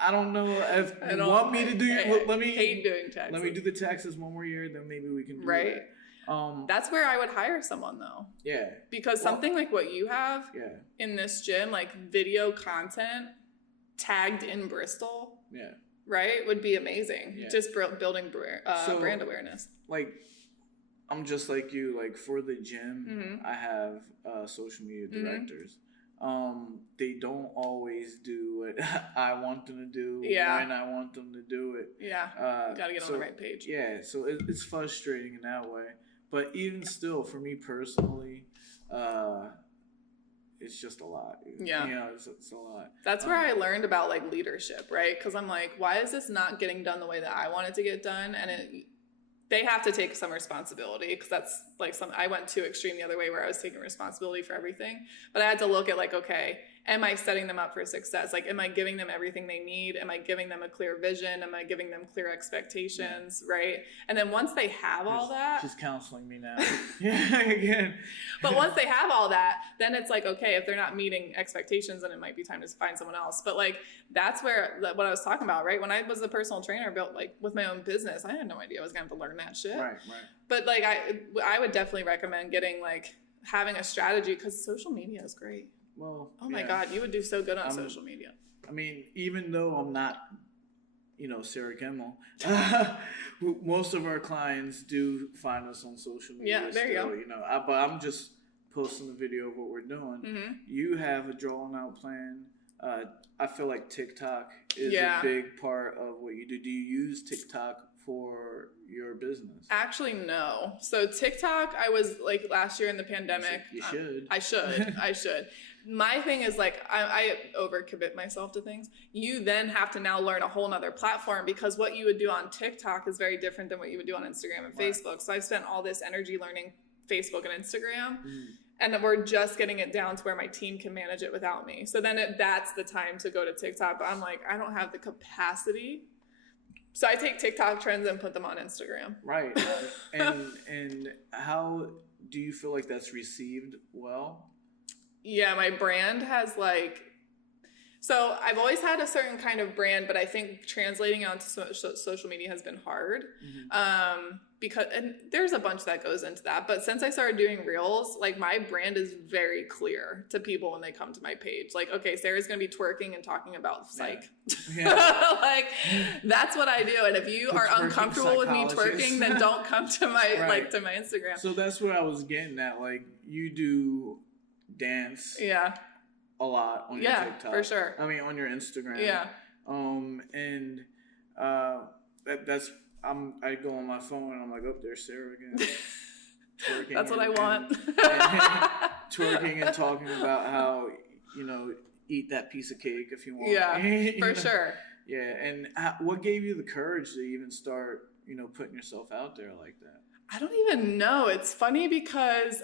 I don't know if you want me to do your. Let me hate doing taxes. Let me do the taxes one more year, then maybe we can do it. That's where I would hire someone though. Yeah. Because something like what you have in this gym, like video content tagged in Bristol, right, would be amazing. Yeah. Just building brand awareness. Like, I'm just like you. Like for the gym, I have social media directors. They don't always do what I want them to do when I want them to do it. You gotta get on the right page. Yeah, so it's frustrating in that way. But even still, for me personally, it's just a lot. Yeah, you know, it's a lot. That's where I learned about like leadership, right? Because I'm like, why is this not getting done the way that I want it to get done? And they have to take some responsibility because that's like I went too extreme the other way where I was taking responsibility for everything. But I had to look at like, okay, am I setting them up for success? Like, am I giving them everything they need? Am I giving them a clear vision? Am I giving them clear expectations? Right. And then once they have all that. She's counseling me now. Again. But once they have all that, then it's like, okay, if they're not meeting expectations, then it might be time to find someone else. But like, that's where what I was talking about, right? When I was a personal trainer built like with my own business, I had no idea I was going to have to learn that shit. Right. But like, I would definitely recommend having a strategy because social media is great. Well, oh my God, you would do so good on social media. I mean, even though I'm not, Sarah Gemmell, most of our clients do find us on social media. Yeah, there still, you go. But I'm just posting the video of what we're doing. You have a drawn out plan. I feel like Tick-Tock is a big part of what you do. Do you use Tick-Tock for your business? Actually, no. So Tick-Tock, I was like last year in the pandemic. You should. I should. My thing is like, I overcommit myself to things. You then have to now learn a whole nother platform because what you would do on TikTok is very different than what you would do on Instagram and Facebook. So I spent all this energy learning Facebook and Instagram. And we're just getting it down to where my team can manage it without me. So then that's the time to go to TikTok. But I'm like, I don't have the capacity. So I take TikTok trends and put them on Instagram. Right. And how do you feel like that's received well? Yeah, my brand has like, so I've always had a certain kind of brand, but I think translating it onto social media has been hard. Because, and there's a bunch that goes into that, but since I started doing reels, like my brand is very clear to people when they come to my page. Like, okay, Sarah's gonna be twerking and talking about psych. Like, that's what I do. And if you are uncomfortable with me twerking, then don't come to my like to my Instagram. So that's what I was getting at. Like, you do dance. Yeah. A lot on your TikTok. For sure. I mean, on your Instagram. Yeah. And that's I go on my phone and I'm like, oh, there's Sarah again. Twerking. That's what I want. And twerking and talking about how, you know, eat that piece of cake if you want. Yeah, for sure. Yeah, and what gave you the courage to even start, you know, putting yourself out there like that? I don't even know. It's funny because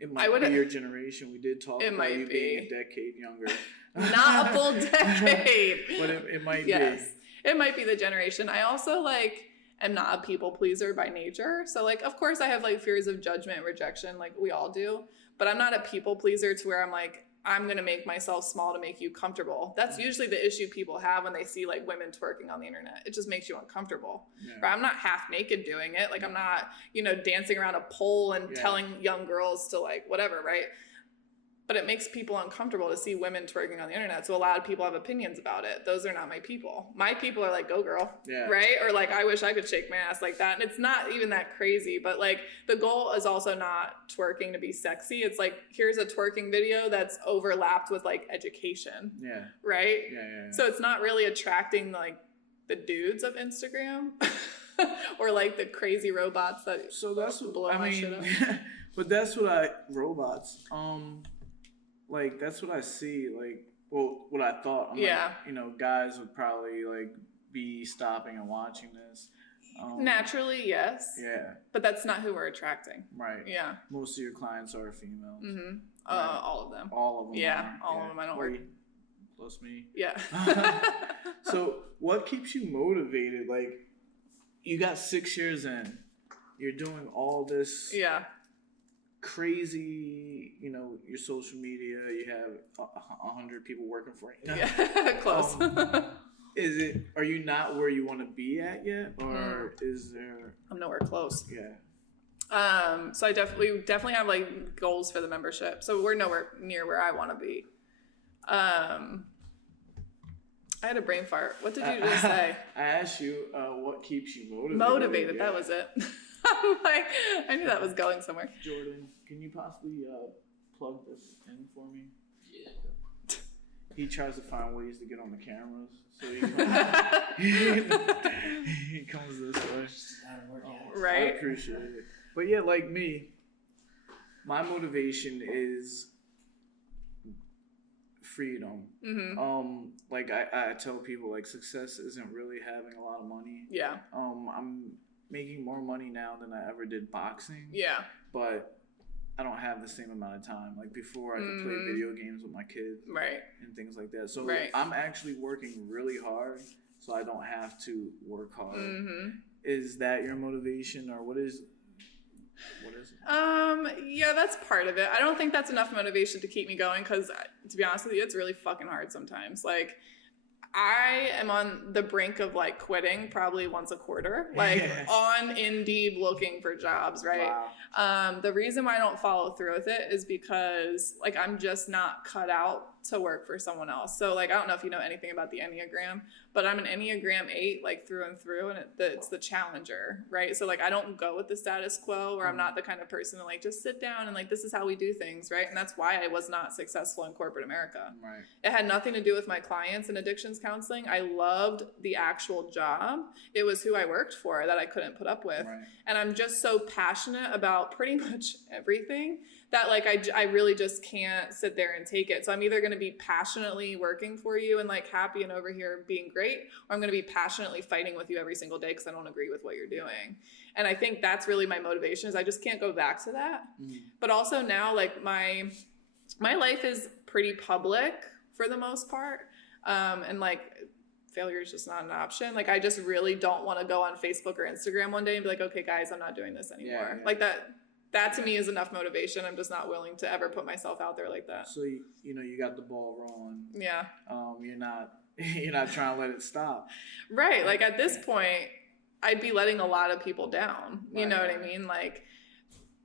it might be your generation. We did talk about you being a decade younger. Not a full decade. But it might be. Yes, it might be the generation. I also like am not a people pleaser by nature. So like, of course I have like fears of judgment and rejection, like we all do. But I'm not a people pleaser to where I'm like, I'm going to make myself small to make you comfortable. That's usually the issue people have when they see like women twerking on the internet. It just makes you uncomfortable. Yeah. Right? I'm not half naked doing it. Like I'm not, you know, dancing around a pole and telling young girls to like whatever, right? But it makes people uncomfortable to see women twerking on the internet. So a lot of people have opinions about it. Those are not my people. My people are like, go girl, right? Or like, I wish I could shake my ass like that. And it's not even that crazy, but like the goal is also not twerking to be sexy. It's like, here's a twerking video that's overlapped with like education, right? Yeah. So it's not really attracting like the dudes of Instagram or like the crazy robots that blow my shit up. But that's what robots, like, that's what I see, like, well, what I thought. I'm like, you know, guys would probably, like, be stopping and watching this. Naturally, yes. Yeah. But that's not who we're attracting. Right. Yeah. Most of your clients are females. Mm-hmm. Right. All of them. All of them. Yeah, all of them. I don't work. Plus me. Yeah. So, what keeps you motivated? Like, you got 6 years in. You're doing all this. Yeah. Crazy, you know, your social media, you have 100 people working for you. Yeah, close. Are you not where you want to be at yet? Or is there? I'm nowhere close. Yeah. So I definitely have like goals for the membership. So we're nowhere near where I want to be. I had a brain fart. What did you just say? I asked you what keeps you motivated. Motivated, that was it. I'm like, I knew that was going somewhere. Jordan, can you possibly plug this in for me? Yeah. He tries to find ways to get on the cameras, so he comes this way. Right? I appreciate it. But yeah, like me, my motivation is freedom. Mm-hmm. Like I tell people, like, success isn't really having a lot of money. Yeah. I'm making more money now than I ever did boxing. Yeah. But I don't have the same amount of time. Like before, I could play video games with my kids. Right. And things like that. So I'm actually working really hard so I don't have to work hard. Mm-hmm. Is that your motivation, or what is it? Yeah, that's part of it. I don't think that's enough motivation to keep me going because, to be honest with you, it's really fucking hard sometimes. Like, I am on the brink of like quitting probably once a quarter, like on Indeed looking for jobs, right? Wow. The reason why I don't follow through with it is because like I'm just not cut out to work for someone else. So like I don't know if you know anything about the Enneagram, but I'm an Enneagram 8 like through and through, and it's the challenger, right? So like I don't go with the status quo, or I'm not the kind of person to like just sit down and like this is how we do things, right? And that's why I was not successful in corporate America. Right. It had nothing to do with my clients in addictions counseling. I loved the actual job. It was who I worked for that I couldn't put up with. Right. And I'm just so passionate about pretty much everything that like I really just can't sit there and take it. So I'm either going to be passionately working for you and like happy and over here being great, or I'm going to be passionately fighting with you every single day because I don't agree with what you're doing. And I think that's really my motivation, is I just can't go back to that. But also now like my life is pretty public for the most part. And like failure is just not an option. Like I just really don't want to go on Facebook or Instagram one day and be like, okay guys, I'm not doing this anymore. Like that That to me is enough motivation. I'm just not willing to ever put myself out there like that. So you got the ball rolling. Yeah. You're not trying to let it stop. Right. Like at this point, I'd be letting a lot of people down. You know what I mean? Like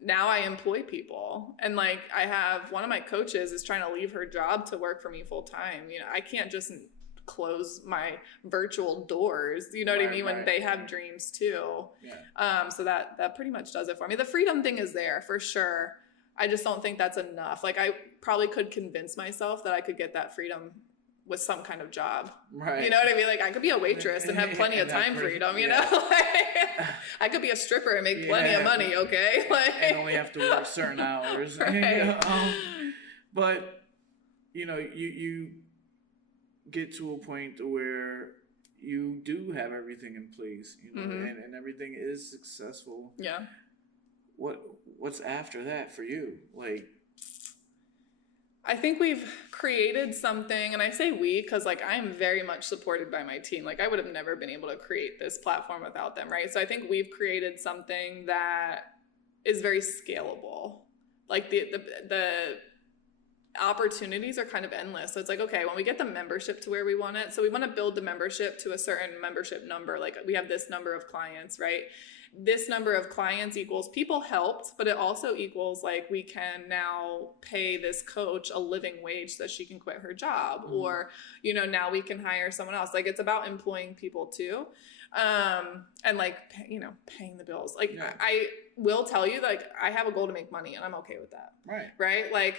now I employ people, and like I have one of my coaches is trying to leave her job to work for me full time. You know, I can't just close my virtual doors, you know what I mean, when they have dreams too. So that pretty much does it for me. The freedom thing is there for sure. I just don't think that's enough. Like I probably could convince myself that I could get that freedom with some kind of job, right? You know what I mean? Like I could be a waitress and have plenty of time freedom, you know. Like, I could be a stripper and make plenty of money, okay? Like and only have to work certain hours. Right. But you know, you get to a point where you do have everything in place, you know, and everything is successful. Yeah. What's after that for you? Like, I think we've created something, and I say we because like I'm very much supported by my team. Like I would have never been able to create this platform without them, right? So I think we've created something that is very scalable. Like the opportunities are kind of endless. So it's like, okay, when we get the membership to where we want it, so we want to build the membership to a certain membership number. Like we have this number of clients, right? This number of clients equals people helped, but it also equals like we can now pay this coach a living wage so that she can quit her job, or, you know, now we can hire someone else. Like it's about employing people too. And like, you know, paying the bills. Like I will tell you, like I have a goal to make money and I'm okay with that. Right. Like,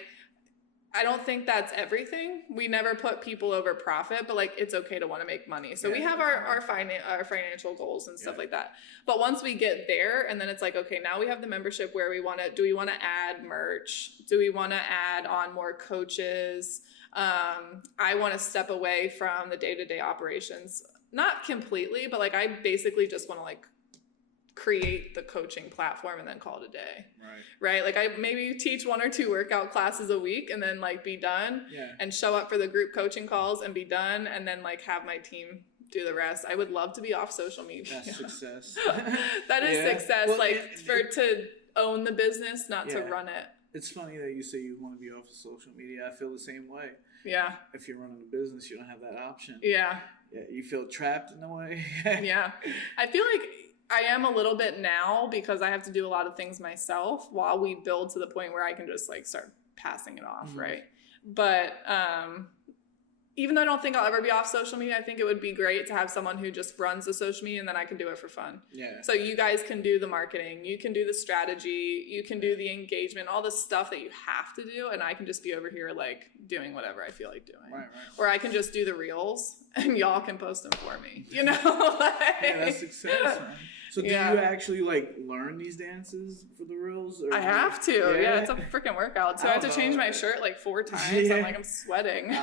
I don't think that's everything. We never put people over profit, but like it's okay to want to make money. So we have our financial goals and stuff like that. But once we get there, and then it's like, okay, now we have the membership where we want to. Do we want to add merch? Do we want to add on more coaches? I want to step away from the day-to-day operations, not completely, but like I basically just want to like create the coaching platform and then call it a day. Right. Like I maybe teach 1 or 2 workout classes a week and then like be done and show up for the group coaching calls and be done. And then like have my team do the rest. I would love to be off social media. That's success. That is success. Well, like to own the business, not to run it. It's funny that you say you want to be off of social media. I feel the same way. Yeah. If you're running a business, you don't have that option. Yeah. You feel trapped in a way. I feel like I am a little bit now because I have to do a lot of things myself while we build to the point where I can just like start passing it off, right? But even though I don't think I'll ever be off social media, I think it would be great to have someone who just runs the social media and then I can do it for fun. So you guys can do the marketing, you can do the strategy, you can do the engagement, all the stuff that you have to do, and I can just be over here like doing whatever I feel like doing. Or I can just do the reels and y'all can post them for me, you know? That's success, man. So do you actually like learn these dances for the reels? Or I have to. Yeah, it's a freaking workout. So I have to change my shirt like 4 times. I'm like, I'm sweating.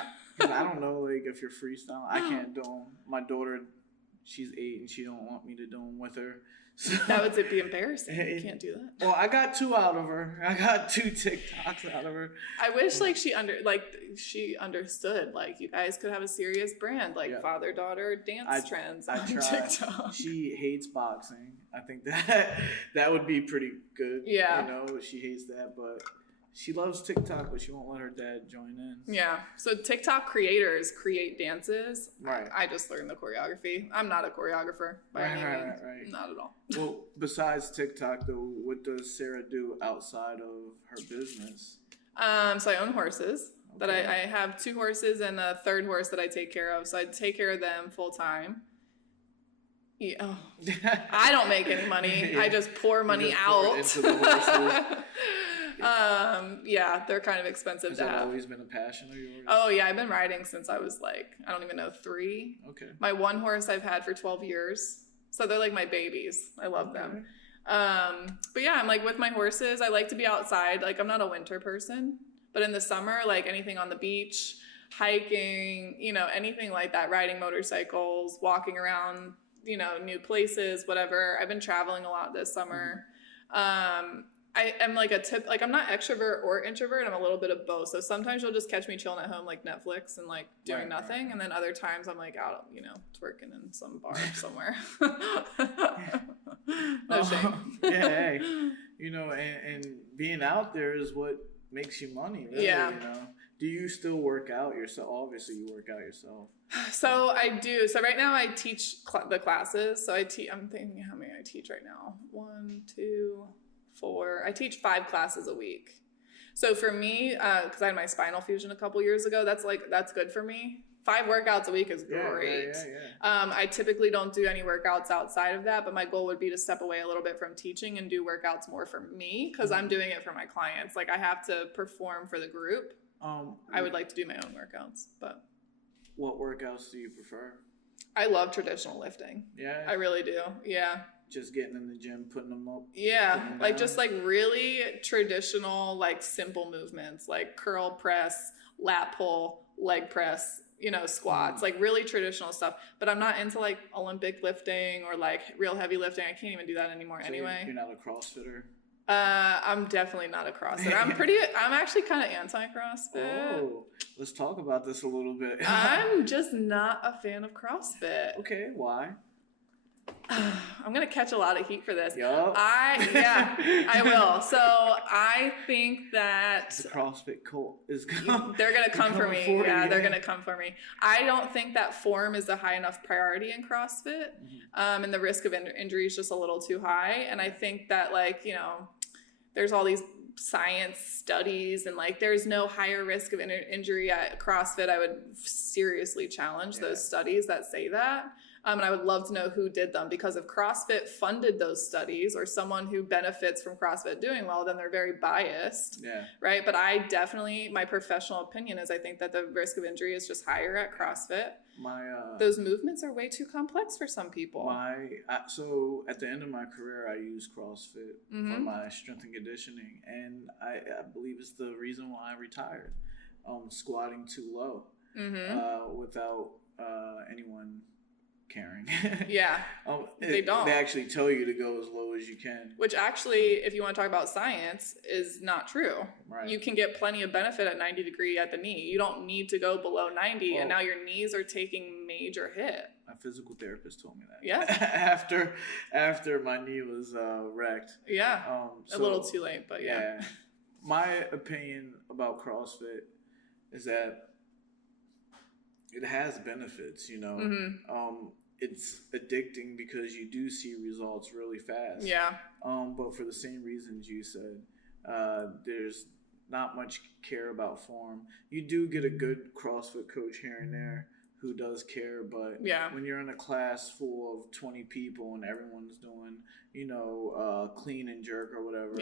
I don't know, like if you're freestyle, I can't do them. My daughter, she's 8 and she don't want me to do them with her. So, that would be embarrassing. You can't do that. Well, I got 2 out of her. I got 2 TikToks out of her. I wish like she understood. Like you guys could have a serious brand, like father-daughter dance trends on TikTok. She hates boxing. I think that would be pretty good. Yeah. You know, she hates that, but she loves TikTok, but she won't let her dad join in. Yeah. So TikTok creators create dances. I just learned the choreography. I'm not a choreographer by any means. Not at all. Well, besides TikTok, though, what does Sarah do outside of her business? So I own horses. That I have 2 horses and a 3rd horse that I take care of. So I take care of them full time. Yeah. I don't make any money. I just pour money out. Into the horses. They're kind of expensive to have. Has that always been a passion of yours? Oh yeah, I've been riding since I was like, I don't even know, 3. Okay. My 1 horse I've had for 12 years. So they're like my babies. I love them. But yeah, I'm like with my horses, I like to be outside. Like I'm not a winter person, but in the summer, like anything on the beach, hiking, you know, anything like that, riding motorcycles, walking around, you know, new places, whatever. I've been traveling a lot this summer. I am like I'm not extrovert or introvert. I'm a little bit of both. So sometimes you'll just catch me chilling at home, like Netflix and like doing nothing. Right. And then other times I'm like out, twerking in some bar somewhere. No shame. Yeah, hey, and being out there is what makes you money, really, Yeah. Do you still work out yourself? Obviously, you work out yourself. So I do. So right now I teach the classes. So I'm thinking how many I teach right now. 1, 2, 4. I teach 5 classes a week. So for me, because I had my spinal fusion a couple years ago, that's good for me. 5 workouts a week is great. Yeah. I typically don't do any workouts outside of that, but my goal would be to step away a little bit from teaching and do workouts more for me, because I'm doing it for my clients. Like I have to perform for the group. I would like to do my own workouts, but. What workouts do you prefer? I love traditional lifting. Yeah. I really do. Yeah. Just getting in the gym, putting them up. Yeah. Like just like really traditional, like simple movements, like curl press, lat pull, leg press, squats, like really traditional stuff. But I'm not into like Olympic lifting or like real heavy lifting. I can't even do that anymore anyway. You're not a CrossFitter? I'm definitely not a CrossFitter. I'm actually kind of anti-CrossFit. Oh, let's talk about this a little bit. I'm just not a fan of CrossFit. Okay, why? I'm going to catch a lot of heat for this. Yup. I will. So I think that the CrossFit cult is coming. They're going to come for me. They're going to come for me. I don't think that form is a high enough priority in CrossFit. And the risk of injury is just a little too high. And I think that there's all these science studies and there's no higher risk of injury at CrossFit. I would seriously challenge those studies that say that. And I would love to know who did them, because if CrossFit funded those studies or someone who benefits from CrossFit doing well, then they're very biased. Yeah. Right. But my professional opinion is I think that the risk of injury is just higher at CrossFit. Those movements are way too complex for some people. So at the end of my career, I used CrossFit for my strength and conditioning. And I believe it's the reason why I retired. Squatting too low without anyone caring. Yeah. They don't. They actually tell you to go as low as you can. Which actually, if you want to talk about science, is not true. Right. You can get plenty of benefit at 90 degree at the knee. You don't need to go below 90, and now your knees are taking major hit. My physical therapist told me that. Yeah. after my knee was wrecked. Yeah. A little too late, but yeah. My opinion about CrossFit is that it has benefits, it's addicting because you do see results really fast. Yeah. But for the same reasons you said, there's not much care about form. You do get a good CrossFit coach here and there who does care, but when you're in a class full of 20 people and everyone's doing, clean and jerk or whatever,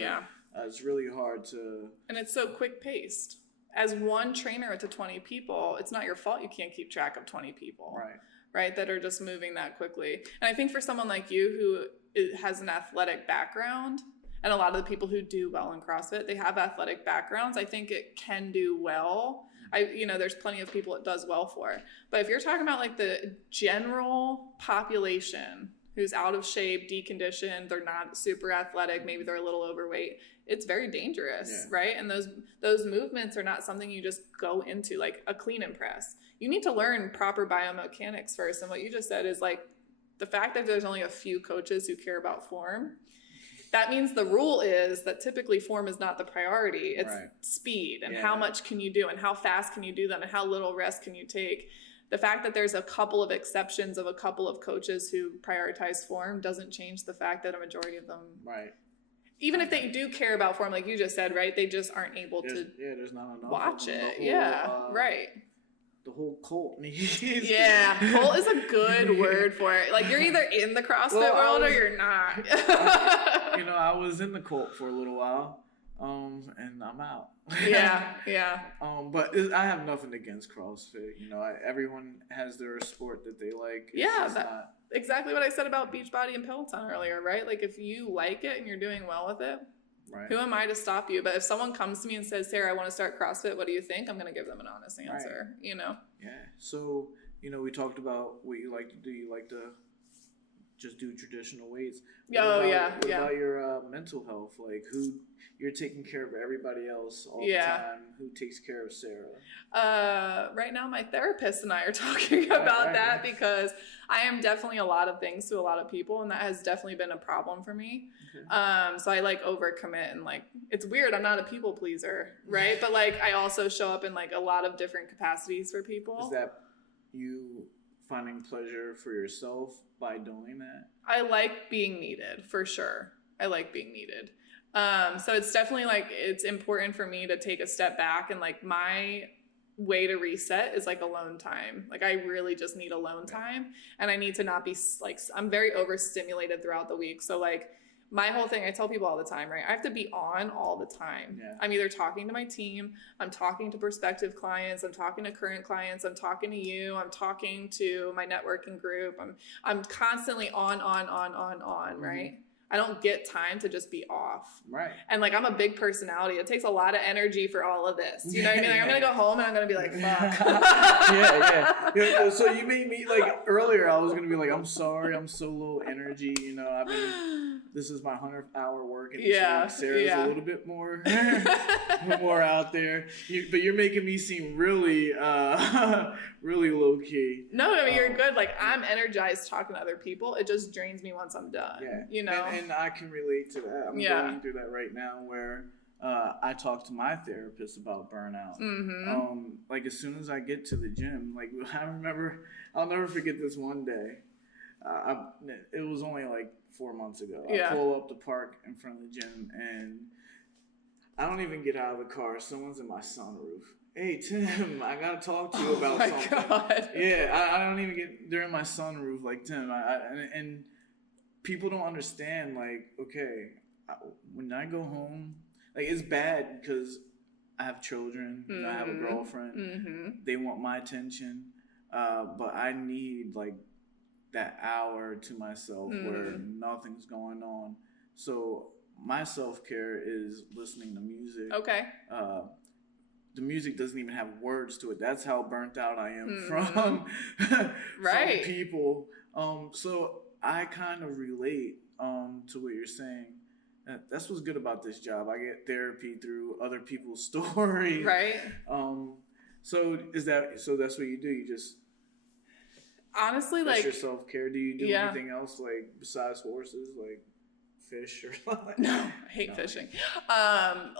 it's really hard to... And it's so quick paced. As one trainer to 20 people, it's not your fault you can't keep track of 20 people. Right, that are just moving that quickly. And I think for someone like you who has an athletic background, and a lot of the people who do well in CrossFit, they have athletic backgrounds, I think it can do well. There's plenty of people it does well for. But if you're talking about the general population who's out of shape, deconditioned, they're not super athletic, maybe they're a little overweight, it's very dangerous, right? And those movements are not something you just go into, like a clean and press. You need to learn proper biomechanics first. And what you just said is the fact that there's only a few coaches who care about form, that means the rule is that typically form is not the priority. It's speed and how much can you do and how fast can you do them and how little rest can you take. The fact that there's a couple of exceptions of a couple of coaches who prioritize form doesn't change the fact that a majority of them... Right. Even if they do care about form, like you just said, right? They just aren't able to there's not enough watch it. Right. The whole cult needs. Yeah, cult is a good word for it. You're either in the CrossFit world or you're not. I was in the cult for a little while, and I'm out. Yeah. But I have nothing against CrossFit. Everyone has their sport that they like. Exactly what I said about Beachbody and Peloton earlier, right? If you like it and you're doing well with it, who am I to stop you? But if someone comes to me and says, Sarah, I want to start CrossFit, what do you think? I'm going to give them an honest answer, Yeah. So, we talked about what you like to do. You like to just do traditional weights. What about your mental health? Like, who you're taking care of everybody else all the time? Who takes care of Sarah? Right now, my therapist and I are talking about that because I am definitely a lot of things to a lot of people, and that has definitely been a problem for me. Okay. So I like overcommit, and like it's weird. I'm not a people pleaser, right? But like I also show up in like a lot of different capacities for people. Is that you finding pleasure for yourself by doing that? I like being needed, for sure. I like being needed. So it's definitely like, it's important for me to take a step back, and like my way to reset is like alone time. Like I really just need alone time, and I need to not be like, I'm very overstimulated throughout the week. So like my whole thing, I tell people all the time, right? I have to be on all the time. Yeah. I'm either talking to my team, I'm talking to prospective clients, I'm talking to current clients, I'm talking to you, I'm talking to my networking group. I'm constantly on, right? I don't get time to just be off. Right. And like, I'm a big personality. It takes a lot of energy for all of this. You know what I mean? Like, I'm going to go home and I'm going to be like, fuck. yeah. So you made me, like, earlier I was going to be like, I'm sorry, I'm so low energy. You know, I mean, this is my 100th hour working. Sarah's a little bit more, more out there. But you're making me seem really, really low key. No, I mean, you're good. Like, I'm energized talking to other people. It just drains me once I'm done. Yeah. You know? And I can relate to that. I'm going through that right now where I talk to my therapist about burnout. Mm-hmm. Like as soon as I get to the gym, like I remember, I'll never forget this one day. It was only like 4 months ago. I pull up the park in front of the gym and I don't even get out of the car. Someone's in my sunroof. Hey, Tim, I got to talk to you about something. God. Yeah, I don't even get, they're in my sunroof like, Tim, and people don't understand, like, okay, when I go home, like, it's bad because I have children, I have a girlfriend, they want my attention, but I need, like, that hour to myself where nothing's going on. So my self-care is listening to music. Okay. The music doesn't even have words to it. That's how burnt out I am from people. So I kind of relate to what you're saying. That's what's good about this job. I get therapy through other people's stories. Right. So that's what you do? You just honestly that's like your self-care. Do you do anything else like besides horses, like fish or something? No, I hate fishing. I'm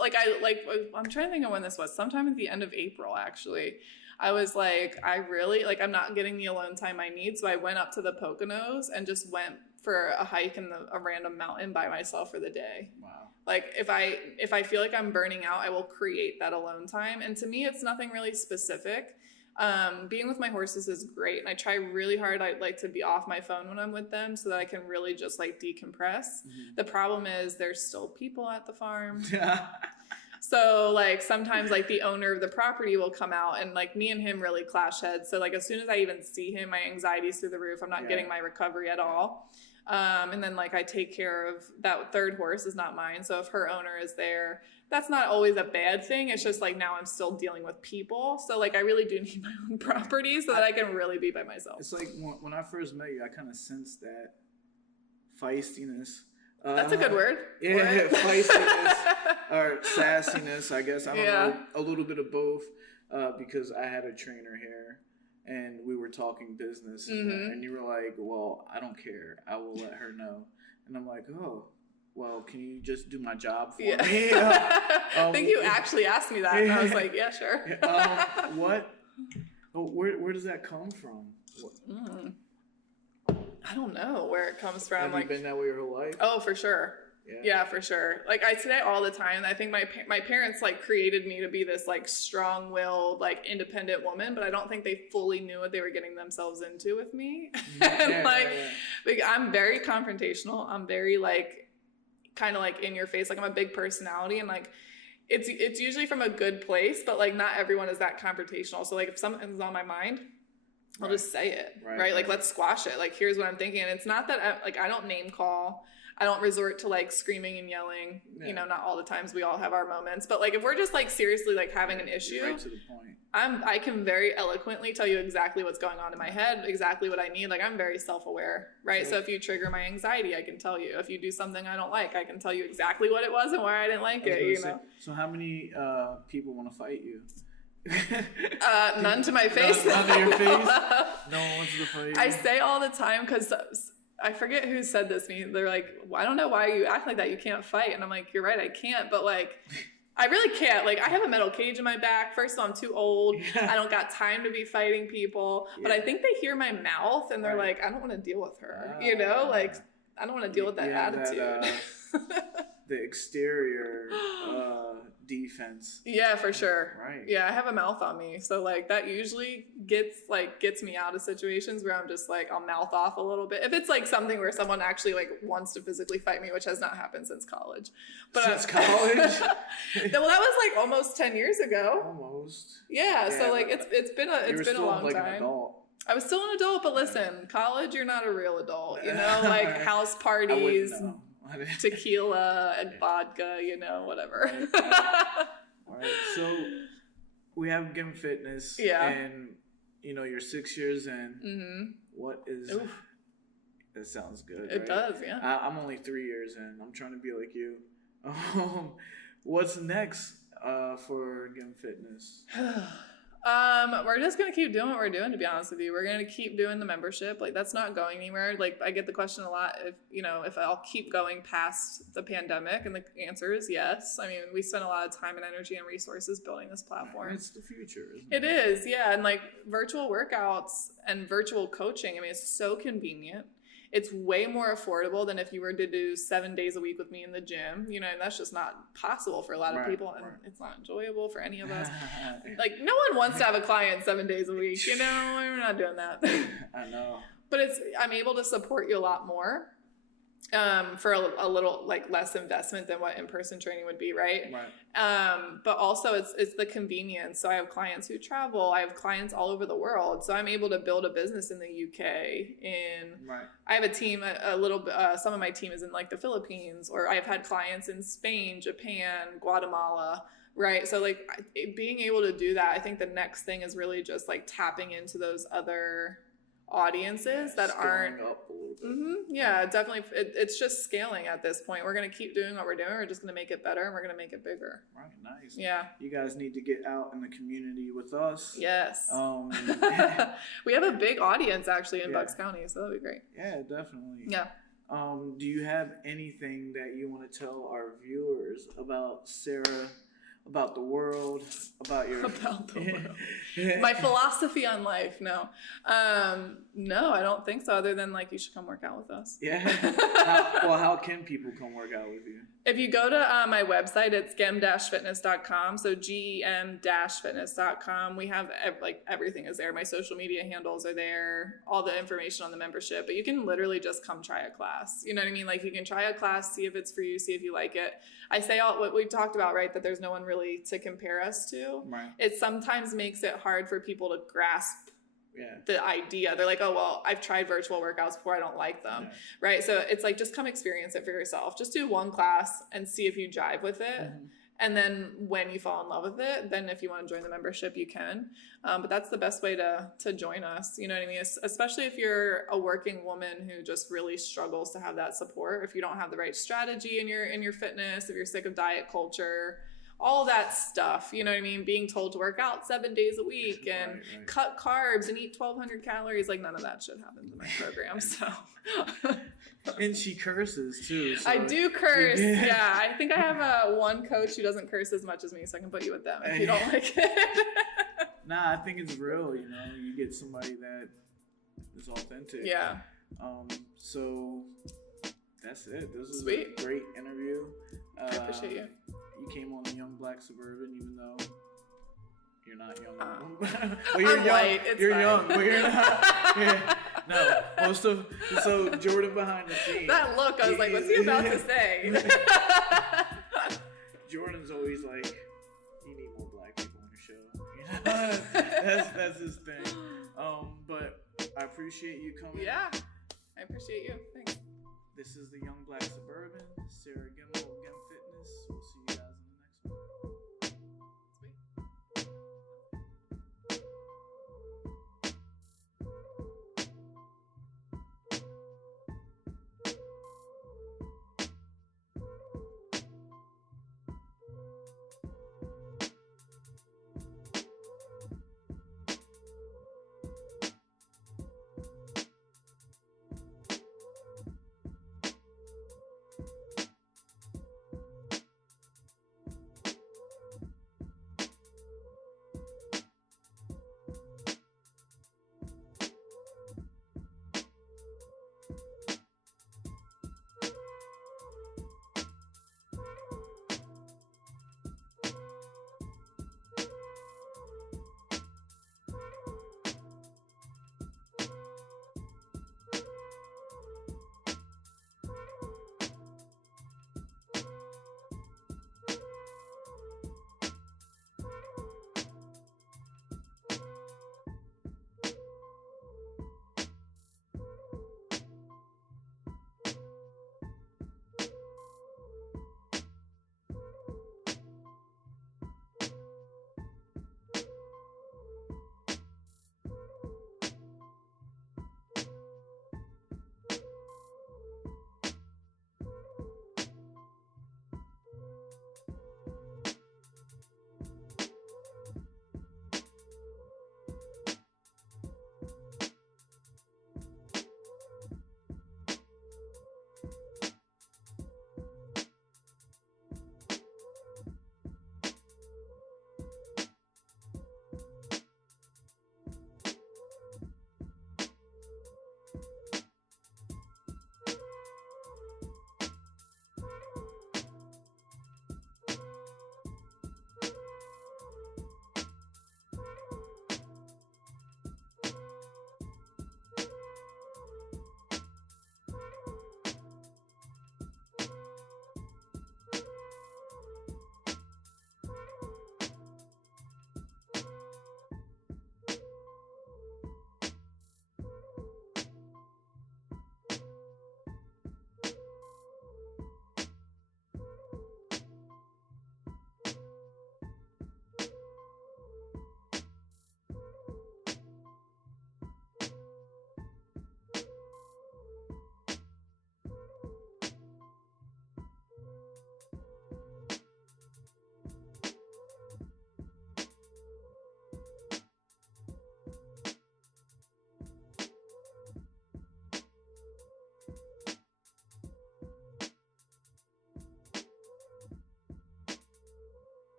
trying to think of when this was. Sometime at the end of April, actually. I was like, I really, like, I'm not getting the alone time I need. So I went up to the Poconos and just went for a hike in a random mountain by myself for the day. Wow. Like, if I feel like I'm burning out, I will create that alone time. And to me, it's nothing really specific. Being with my horses is great. And I try really hard. I like to be off my phone when I'm with them so that I can really just like decompress. Mm-hmm. The problem is there's still people at the farm. So like sometimes like the owner of the property will come out and like me and him really clash heads. So like as soon as I even see him, my anxiety's through the roof. I'm not getting my recovery at all. And then like I take care of that third horse is not mine. So if her owner is there, that's not always a bad thing. It's just like now I'm still dealing with people. So like I really do need my own property so that I can really be by myself. It's like when I first met you, I kind of sensed that feistiness. That's a good word. Yeah, feistiness or sassiness, I guess. I don't know, a little bit of both because I had a trainer here and we were talking business and you were like, well, I don't care. I will let her know. And I'm like, oh, well, can you just do my job for me? I think you actually asked me that. And I was like, yeah, sure. Where does that come from? I don't know where it comes from. Have you been that way your whole life? Oh, for sure. Yeah, for sure. Like I say all the time. I think my parents like created me to be this like strong-willed, like independent woman, but I don't think they fully knew what they were getting themselves into with me. Like I'm very confrontational. I'm very like kind of like in your face. Like I'm a big personality and like it's usually from a good place, but like not everyone is that confrontational. So like if something's on my mind, I'll just say it, right? Like, let's squash it. Like, here's what I'm thinking. And it's not that I don't name call. I don't resort to like screaming and yelling, you know, not all the times. We all have our moments, but like if we're just like seriously like having an issue, right to the point. I can very eloquently tell you exactly what's going on in my head, exactly what I need. Like I'm very self-aware, right? So if you trigger my anxiety, I can tell you. If you do something I don't like, I can tell you exactly what it was and why I didn't like it, you know? So how many people want to fight you? None to my face. None to your face? No one wants to fight you? I say all the time, because I forget who said this to me. They're like, well, I don't know why you act like that. You can't fight. And I'm like, you're right, I can't. But like, I really can't. Like, I have a metal cage in my back. First of all, I'm too old. I don't got time to be fighting people. But I think they hear my mouth and they're like, I don't want to deal with her. You know, like, I don't want to deal with that attitude. The exterior defense. Yeah, for sure. Right. Yeah, I have a mouth on me. So like that usually gets me out of situations where I'm just like, I'll mouth off a little bit. If it's like something where someone actually like wants to physically fight me, which has not happened since college. But since college? Well, that was like almost 10 years ago. Almost. Yeah, so like it's been a long like time. An adult. I was still an adult, but listen, college, you're not a real adult, you know, like house parties, tequila and vodka, you know, whatever. All right. So we have Gem Fitness. Yeah. And, you know, you're 6 years in. Mm-hmm. What is... Oof. That sounds good, It does, yeah. I'm only 3 years in. I'm trying to be like you. What's next for Gem Fitness? We're just gonna keep doing what we're doing, to be honest with you. We're gonna keep doing the membership. Like that's not going anywhere. Like I get the question a lot if I'll keep going past the pandemic, and the answer is yes. I mean, we spend a lot of time and energy and resources building this platform. It's the future, isn't it? It is, yeah. And like virtual workouts and virtual coaching, I mean, it's so convenient. It's way more affordable than if you were to do 7 days a week with me in the gym, you know, and that's just not possible for a lot of people, and it's not enjoyable for any of us. Like, no one wants to have a client 7 days a week, you know, we're not doing that. I know. But I'm able to support you a lot more for a little like less investment than what in-person training would be, right? But also it's the convenience. So I have clients who travel. I have clients all over the world. So I'm able to build a business in the UK. I have a team, some of my team is in like the Philippines, or I've had clients in Spain, Japan, Guatemala. Right. So like being able to do that, I think the next thing is really just like tapping into those other audiences that aren't up a little bit. Mm-hmm, yeah, definitely. It's just scaling at this point. We're going to keep doing what we're doing. We're just going to make it better, and we're going to make it bigger. Right. Nice. Yeah. You guys need to get out in the community with us. Yes. We have a big audience actually in Bucks County, so that'll be great. Yeah, definitely. Yeah. Do you have anything that you want to tell our viewers about Sarah, about the world, about your... About the world. My philosophy on life, no. No, I don't think so, other than, like, you should come work out with us. Yeah? How can people come work out with you? If you go to my website, it's gem-fitness.com, so gem-fitness.com. We have, everything is there. My social media handles are there, all the information on the membership, but you can literally just come try a class. You know what I mean? Like, you can try a class, see if it's for you, see if you like it. I say all what we've talked about, right, that there's no one really to compare us to. Right. It sometimes makes it hard for people to grasp the idea. They're like, oh, well, I've tried virtual workouts before, I don't like them. Yeah. Right. So it's like, just come experience it for yourself. Just do one class and see if you jive with it. Mm-hmm. And then when you fall in love with it, then if you want to join the membership, you can. But that's the best way to join us. You know what I mean? Especially if you're a working woman who just really struggles to have that support. If you don't have the right strategy in your fitness, if you're sick of diet culture, all that stuff, you know what I mean? Being told to work out 7 days a week and cut carbs and eat 1,200 calories, like none of that shit happens in my program. So, and she curses too. So. I do curse. Yeah, I think I have one coach who doesn't curse as much as me, so I can put you with them if you don't like it. Nah, I think it's real. You know, you get somebody that is authentic. Yeah. So that's it. This was Sweet. A great interview. I appreciate you. You came on the Young Black Suburban, even though you're not young. Well, you're young. White. You're young, but you're not. No, so Jordan behind the scenes. That look, I was like, what's he about to say? Jordan's always like, you need more black people on your show. That's his thing. But I appreciate you coming. Yeah, I appreciate you. Thanks. This is the Young Black Suburban, Sarah Gemmell of Fitness. We'll see you guys.